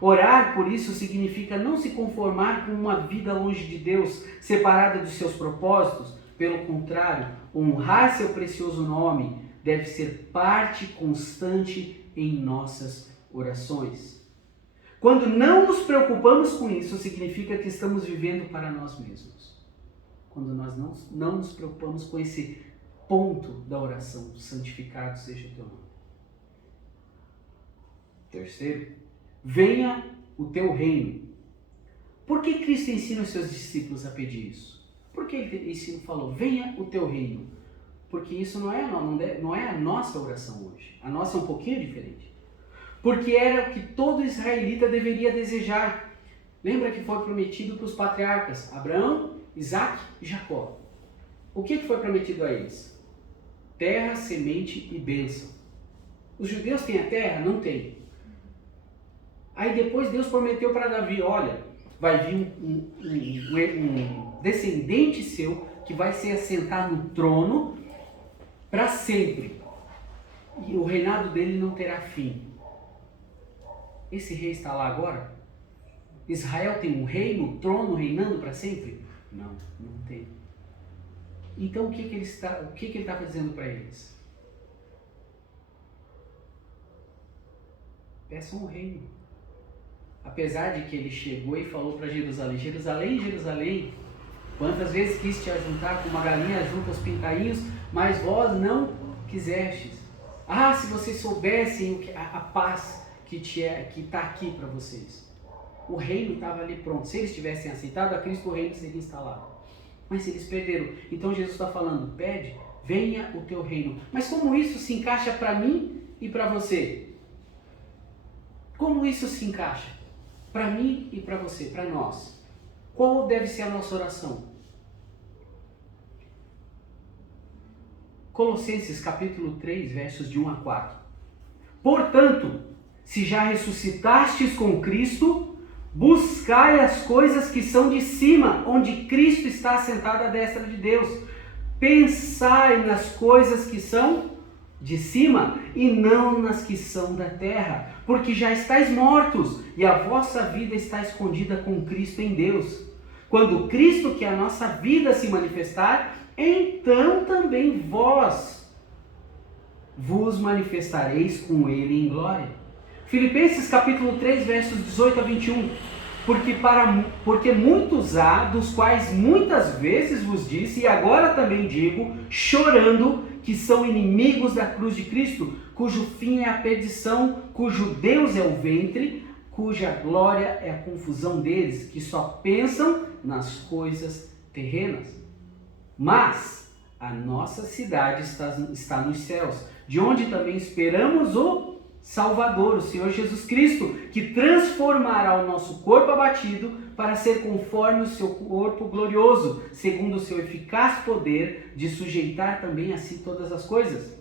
Orar, por isso, significa não se conformar com uma vida longe de Deus, separada dos seus propósitos. Pelo contrário, honrar seu precioso nome deve ser parte constante em nossas orações. Quando não nos preocupamos com isso, significa que estamos vivendo para nós mesmos. Quando nós não nos preocupamos com esse ponto da oração, santificado seja o teu nome. Terceiro, venha o teu reino. Por que Cristo ensina os seus discípulos a pedir isso? Por que ele falou, venha o teu reino? Porque isso não é a nossa oração hoje. A nossa é um pouquinho diferente. Porque era o que todo israelita deveria desejar. Lembra que foi prometido para os patriarcas, Abraão, Isaac e Jacó. O que foi prometido a eles? Terra, semente e bênção. Os judeus têm a terra? Não têm. Aí depois Deus prometeu para Davi, olha, vai vir um descendente seu que vai se assentar no trono para sempre. E o reinado dele não terá fim. Esse rei está lá agora? Israel tem um rei no trono reinando para sempre? Não, não tem. Então o que ele está fazendo para eles? Peçam um reino. Apesar de que ele chegou e falou para Jerusalém, Jerusalém, Jerusalém, quantas vezes quis te ajuntar com uma galinha junto aos pintainhos, mas vós não quisestes. Ah, se vocês soubessem a paz que está aqui para vocês. o reino estava ali pronto. Se eles tivessem aceitado a Cristo, o reino seria instalado. Mas eles perderam. Então Jesus está falando, pede, venha o teu reino. Mas como isso se encaixa para mim e para você? Como isso se encaixa? Para mim e para você, para nós. Qual deve ser a nossa oração? Colossenses capítulo 3, versos de 1 a 4. Portanto, se já ressuscitastes com Cristo, buscai as coisas que são de cima, onde Cristo está assentado à destra de Deus. Pensai nas coisas que são de cima e não nas que são da terra, porque já estáis mortos e a vossa vida está escondida com Cristo em Deus. Quando Cristo, que é a nossa vida, se manifestar, então também vós vos manifestareis com Ele em glória. Filipenses capítulo 3, versos 18 a 21. Porque muitos há, dos quais muitas vezes vos disse, e agora também digo, chorando, que são inimigos da cruz de Cristo, cujo fim é a perdição, cujo Deus é o ventre, cuja glória é a confusão deles, que só pensam nas coisas terrenas. Mas a nossa cidade está nos céus, de onde também esperamos o Salvador, o Senhor Jesus Cristo, que transformará o nosso corpo abatido para ser conforme o seu corpo glorioso, segundo o seu eficaz poder de sujeitar também a si todas as coisas.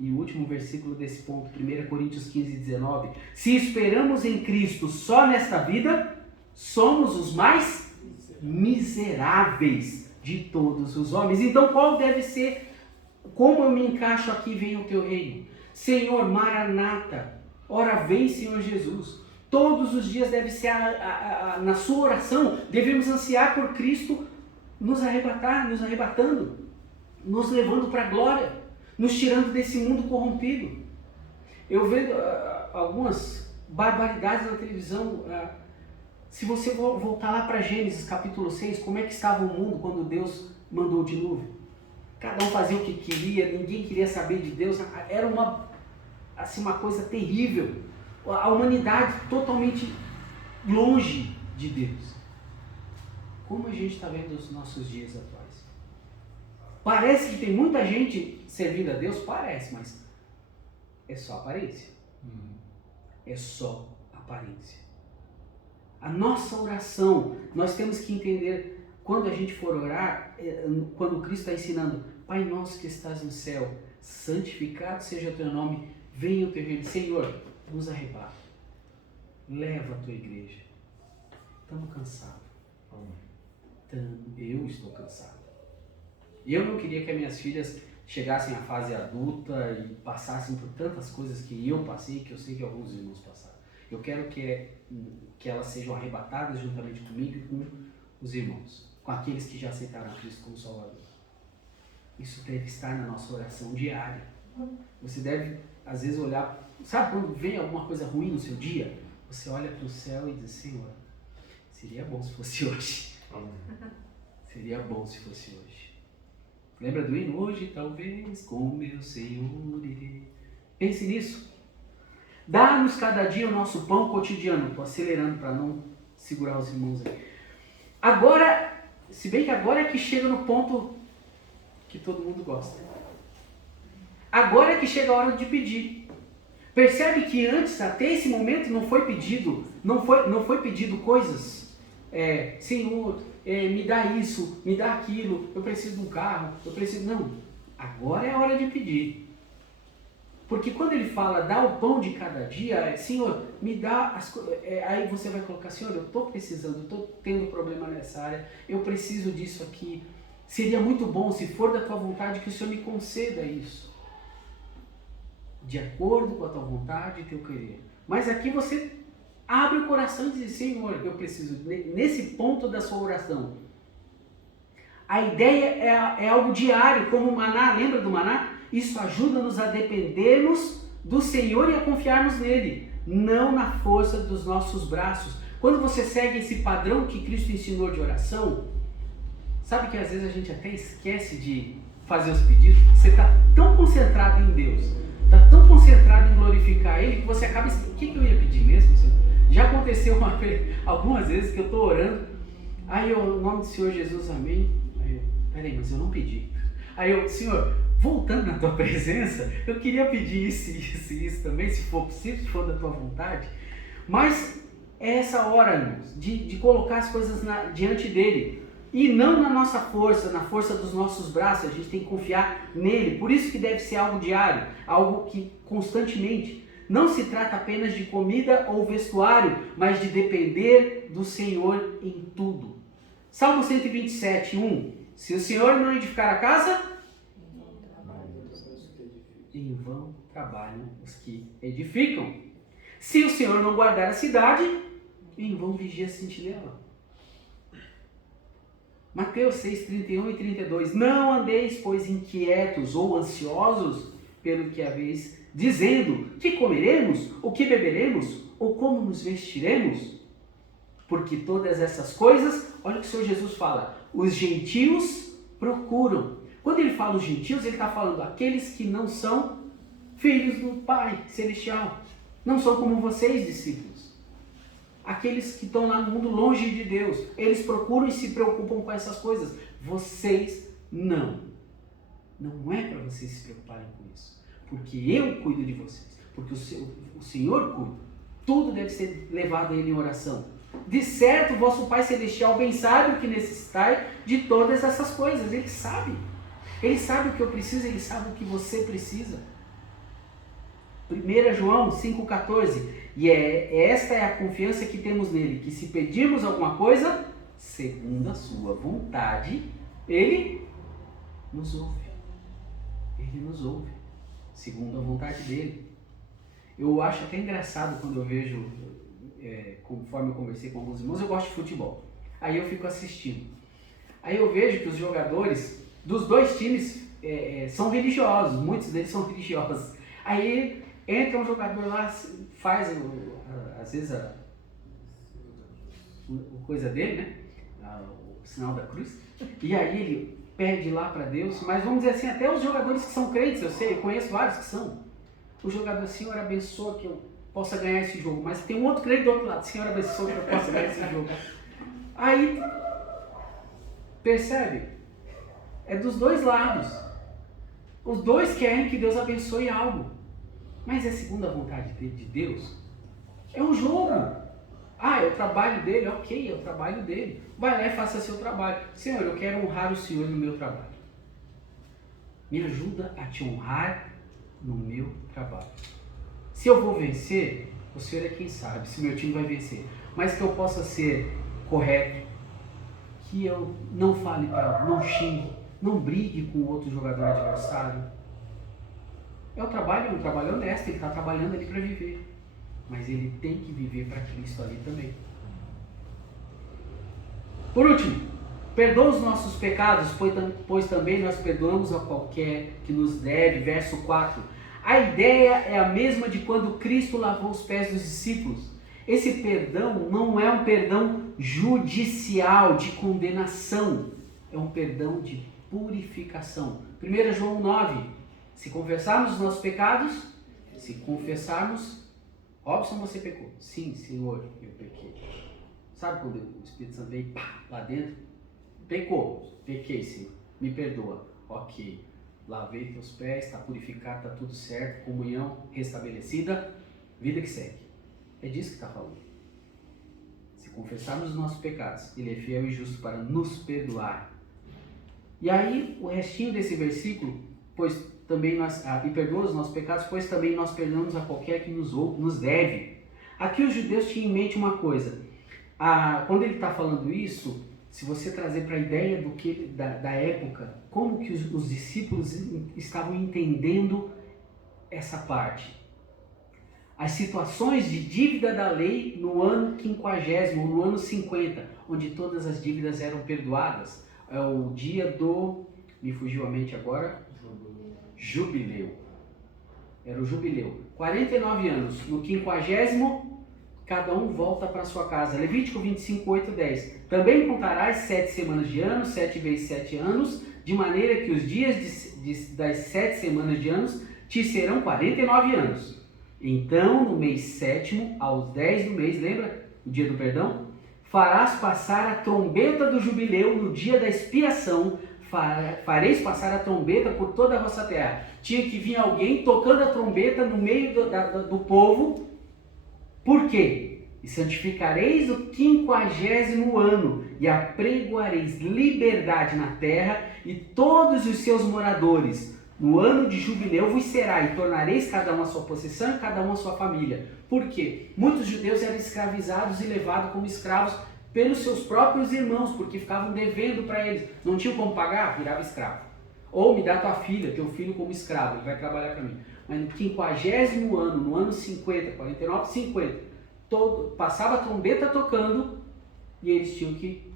E o último versículo desse ponto, 1 Coríntios 15, 19. Se esperamos em Cristo só nesta vida, somos os mais miseráveis de todos os homens. Então qual deve ser, como eu me encaixo aqui, venha o teu reino? Senhor, Maranata, ora vem, Senhor Jesus. Todos os dias deve ser na sua oração, devemos ansiar por Cristo nos arrebatando, nos levando para a glória, nos tirando desse mundo corrompido. Eu vejo algumas barbaridades na televisão. Se você voltar lá para Gênesis capítulo 6, como é que estava o mundo quando Deus mandou o dilúvio? Cada um fazia o que queria, ninguém queria saber de Deus. Era uma coisa terrível. A humanidade totalmente longe de Deus. Como a gente está vendo os nossos dias atuais? Parece que tem muita gente servindo a Deus, parece, mas é só aparência. É só aparência. A nossa oração, nós temos que entender, quando a gente for orar, quando Cristo está ensinando, Pai nosso que estás no céu, santificado seja o teu nome, venha o teu reino. Senhor, nos arrebata, leva a tua igreja. Estamos cansados. Eu estou cansado. Eu não queria que as minhas filhas chegassem à fase adulta e passassem por tantas coisas que eu passei, que eu sei que alguns irmãos passaram. Eu quero que elas sejam arrebatadas juntamente comigo e com os irmãos, com aqueles que já aceitaram a Cristo como Salvador. Isso deve estar na nossa oração diária. Você deve, às vezes, olhar... Sabe quando vem alguma coisa ruim no seu dia? Você olha para o céu e diz, Senhor, seria bom se fosse hoje. Seria bom se fosse hoje. Lembra do hino? Hoje talvez com meu Senhor irei. Pense nisso. Dá-nos cada dia o nosso pão cotidiano. Estou acelerando para não segurar os irmãos aí. Agora, se bem que agora é que chega no ponto que todo mundo gosta. Agora é que chega a hora de pedir. Percebe que antes, até esse momento, não foi pedido coisas. Senhor, me dá isso, me dá aquilo, eu preciso de um carro, Não, agora é a hora de pedir. Porque quando ele fala, dá o pão de cada dia, Senhor, me dá as coisas. Aí você vai colocar, Senhor, eu estou precisando, eu estou tendo problema nessa área, eu preciso disso aqui. Seria muito bom, se for da tua vontade, que o Senhor me conceda isso. De acordo com a tua vontade e teu querer. Mas aqui você abre o coração e diz, Senhor, eu preciso, nesse ponto da sua oração. A ideia é algo diário, como o maná, lembra do maná? Isso ajuda-nos a dependermos do Senhor e a confiarmos nele, não na força dos nossos braços. Quando você segue esse padrão que Cristo ensinou de oração, sabe que às vezes a gente até esquece de fazer os pedidos? Você está tão concentrado em Deus, está tão concentrado em glorificar Ele, que você acaba... O que eu ia pedir mesmo? Já aconteceu algumas vezes que eu estou orando, aí eu, no nome do Senhor Jesus, amém. Aí eu, peraí, mas eu não pedi. Aí eu, Senhor, voltando na tua presença, eu queria pedir isso também, se for possível, se for da tua vontade. Mas é essa hora, irmãos, de colocar as coisas diante dele. E não na nossa força, na força dos nossos braços, a gente tem que confiar nele. Por isso que deve ser algo diário, algo que constantemente. Não se trata apenas de comida ou vestuário, mas de depender do Senhor em tudo. Salmo 127, 1. Se o Senhor não edificar a casa, em vão trabalham os que edificam. Se o Senhor não guardar a cidade, em vão vigia a sentinela. Mateus 6, 31 e 32. Não andeis, pois, inquietos ou ansiosos pelo que haveis, dizendo: que comeremos, o que beberemos, ou como nos vestiremos? Porque todas essas coisas, olha o que o Senhor Jesus fala, os gentios procuram. Quando ele fala os gentios, ele está falando aqueles que não são filhos do Pai Celestial. Não são como vocês, discípulos. Aqueles que estão lá no mundo longe de Deus. Eles procuram e se preocupam com essas coisas. Vocês não. Não é para vocês se preocuparem com isso. Porque eu cuido de vocês. Porque o Senhor cuida. Tudo deve ser levado a Ele em oração. De certo, vosso Pai Celestial bem sabe o que necessitai de todas essas coisas. Ele sabe. Ele sabe o que eu preciso, Ele sabe o que você precisa. 1 João 5,14. E esta é a confiança que temos nele, que se pedirmos alguma coisa, segundo a sua vontade, Ele nos ouve. Ele nos ouve, segundo a vontade dele. Eu acho até engraçado quando eu vejo, conforme eu conversei com alguns irmãos, eu gosto de futebol. Aí eu fico assistindo. Aí eu vejo que os jogadores dos dois times são religiosos, muitos deles são religiosos. Aí entra um jogador lá, faz às vezes a coisa dele, né? O sinal da cruz. E aí ele pede lá para Deus, mas vamos dizer assim, até os jogadores que são crentes, eu conheço vários que são. O jogador, Senhor, abençoa que eu possa ganhar esse jogo. Mas tem um outro crente do outro lado, Senhor, abençoa que eu possa ganhar esse jogo. Aí, percebe? É dos dois lados. Os dois querem que Deus abençoe algo. Mas é segundo a vontade de Deus? É um jogo. É o trabalho dele? Ok, é o trabalho dele. Vai lá e faça seu trabalho. Senhor, eu quero honrar o Senhor no meu trabalho. Me ajuda a te honrar no meu trabalho. Se eu vou vencer, o Senhor é quem sabe se meu time vai vencer. Mas que eu possa ser correto. Que eu não fale para não xingue, não brigue com outro jogador adversário. É um trabalho honesto, ele está trabalhando ali para viver. Mas ele tem que viver para Cristo ali também. Por último, perdoa os nossos pecados, pois também nós perdoamos a qualquer que nos deve. Verso 4. A ideia é a mesma de quando Cristo lavou os pés dos discípulos. Esse perdão não é um perdão judicial, de condenação. É um perdão de purificação. 1 João 9. Se confessarmos os nossos pecados, se confessarmos, Robson, você pecou. Sim, Senhor, eu pequei. Sabe quando o Espírito Santo veio lá dentro? Pecou, pequei, Senhor, me perdoa. Ok, lavei teus pés, está purificado, está tudo certo, comunhão restabelecida, vida que segue. É disso que está falando. Se confessarmos os nossos pecados, Ele é fiel e justo para nos perdoar. E aí, o restinho desse versículo, pois também nós, e perdoa os nossos pecados, pois também nós perdoamos a qualquer que nos deve. Aqui os judeus tinham em mente uma coisa. Quando ele está falando isso, se você trazer para a ideia da época, como que os discípulos estavam entendendo essa parte? As situações de dívida da lei no ano 50, ou no ano 50, onde todas as dívidas eram perdoadas. É o dia do... me fugiu a mente agora... Jubileu. Era o jubileu. 49 anos. No 50º, cada um volta para sua casa. Levítico 25, 8, 10. Também contarás 7 semanas de ano, 7 vezes 7 anos, de maneira que os dias das 7 semanas de anos te serão 49 anos. Então, no mês 7º, aos 10 do mês, lembra? O dia do perdão? Farás passar a trombeta do jubileu no dia da expiação, fareis passar a trombeta por toda a vossa terra. Tinha que vir alguém tocando a trombeta no meio do povo. Por quê? E santificareis o 50º ano, e apregoareis liberdade na terra, e todos os seus moradores, no ano de jubileu vos será, e tornareis cada um a sua possessão, e cada um a sua família. Por quê? Muitos judeus eram escravizados e levados como escravos pelos seus próprios irmãos, porque ficavam devendo para eles. Não tinham como pagar, virava escravo. Ou me dá tua filha, teu filho como escravo, ele vai trabalhar para mim. Mas no 50º ano, no ano 50, 49, 50, passava a trombeta tocando, e eles tinham que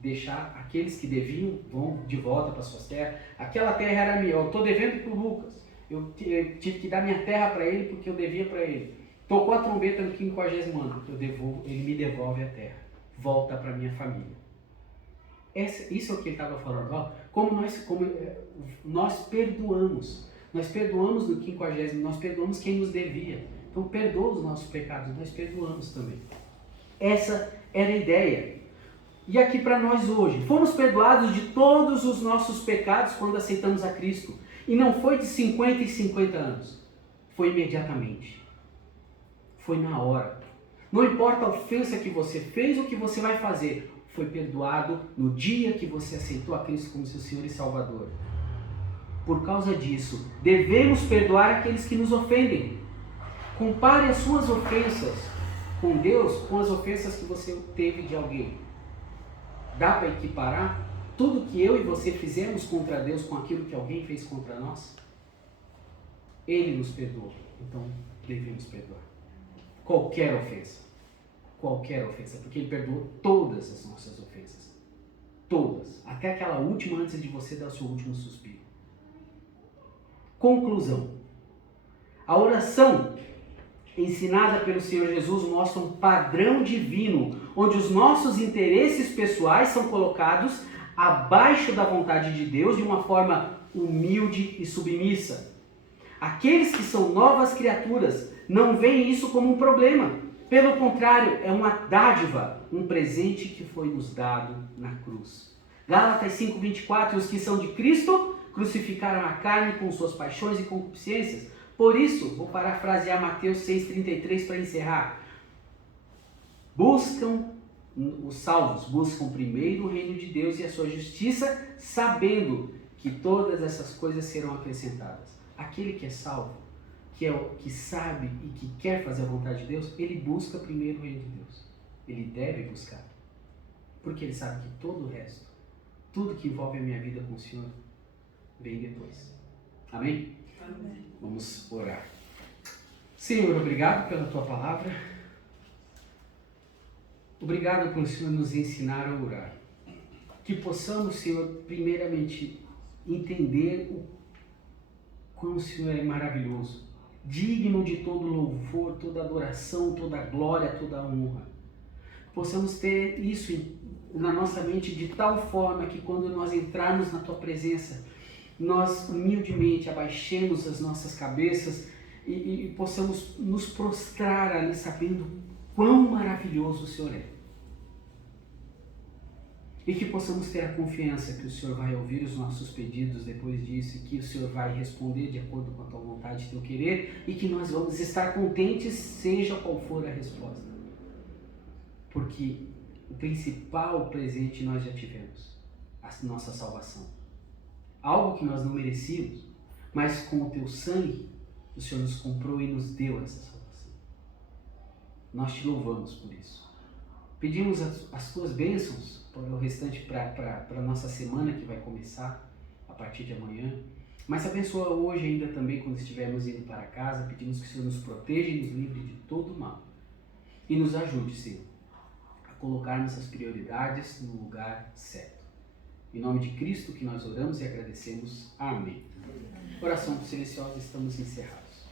deixar aqueles que deviam, vão de volta para suas terras. Aquela terra era minha, eu estou devendo para o Lucas, eu tive que dar minha terra para ele porque eu devia para ele. Tocou a trombeta no 50º ano, ele me devolve a terra, volta para minha família. Isso é o que ele estava falando. Ó, como nós perdoamos no 50º, nós perdoamos quem nos devia. Então perdoa os nossos pecados, nós perdoamos também. Essa era a ideia. E aqui para nós hoje, fomos perdoados de todos os nossos pecados quando aceitamos a Cristo. E não foi de 50 em 50 anos, foi imediatamente. Foi na hora. Não importa a ofensa que você fez ou que você vai fazer, foi perdoado no dia que você aceitou a Cristo como seu Senhor e Salvador. Por causa disso, devemos perdoar aqueles que nos ofendem. Compare as suas ofensas com Deus com as ofensas que você teve de alguém. Dá para equiparar tudo que eu e você fizemos contra Deus com aquilo que alguém fez contra nós? Ele nos perdoou, então devemos perdoar. Qualquer ofensa, porque Ele perdoou todas as nossas ofensas. Todas, até aquela última antes de você dar o seu último suspiro. Conclusão. A oração ensinada pelo Senhor Jesus mostra um padrão divino, onde os nossos interesses pessoais são colocados abaixo da vontade de Deus de uma forma humilde e submissa. Aqueles que são novas criaturas não veem isso como um problema. Pelo contrário, é uma dádiva, um presente que foi nos dado na cruz. Gálatas 5:24, os que são de Cristo crucificaram a carne com suas paixões e concupiscências. Por isso, vou parafrasear Mateus 6:33 para encerrar. Os salvos buscam primeiro o reino de Deus e a sua justiça, sabendo que todas essas coisas serão acrescentadas. Aquele que é salvo, que sabe e que quer fazer a vontade de Deus, ele busca primeiro o reino de Deus. Ele deve buscar. Porque ele sabe que todo o resto, tudo que envolve a minha vida com o Senhor, vem depois. Amém? Amém. Vamos orar. Senhor, obrigado pela tua palavra. Obrigado por o Senhor nos ensinar a orar. Que possamos, Senhor, primeiramente entender o quão o Senhor é maravilhoso, digno de todo louvor, toda adoração, toda glória, toda honra. Possamos ter isso na nossa mente de tal forma que quando nós entrarmos na tua presença, nós humildemente abaixemos as nossas cabeças e possamos nos prostrar ali sabendo quão maravilhoso o Senhor é. E que possamos ter a confiança que o Senhor vai ouvir os nossos pedidos depois disso e que o Senhor vai responder de acordo com a tua vontade e teu querer e que nós vamos estar contentes seja qual for a resposta. Porque o principal presente nós já tivemos, a nossa salvação. Algo que nós não merecíamos, mas com o teu sangue, o Senhor nos comprou e nos deu essa salvação. Nós te louvamos por isso. Pedimos as tuas bênçãos para o restante, para a nossa semana que vai começar a partir de amanhã. Mas abençoa hoje ainda também quando estivermos indo para casa. Pedimos que o Senhor nos proteja e nos livre de todo o mal. E nos ajude, Senhor, a colocarmos as prioridades no lugar certo. Em nome de Cristo que nós oramos e agradecemos. Amém. Oração silenciosa, estamos encerrados.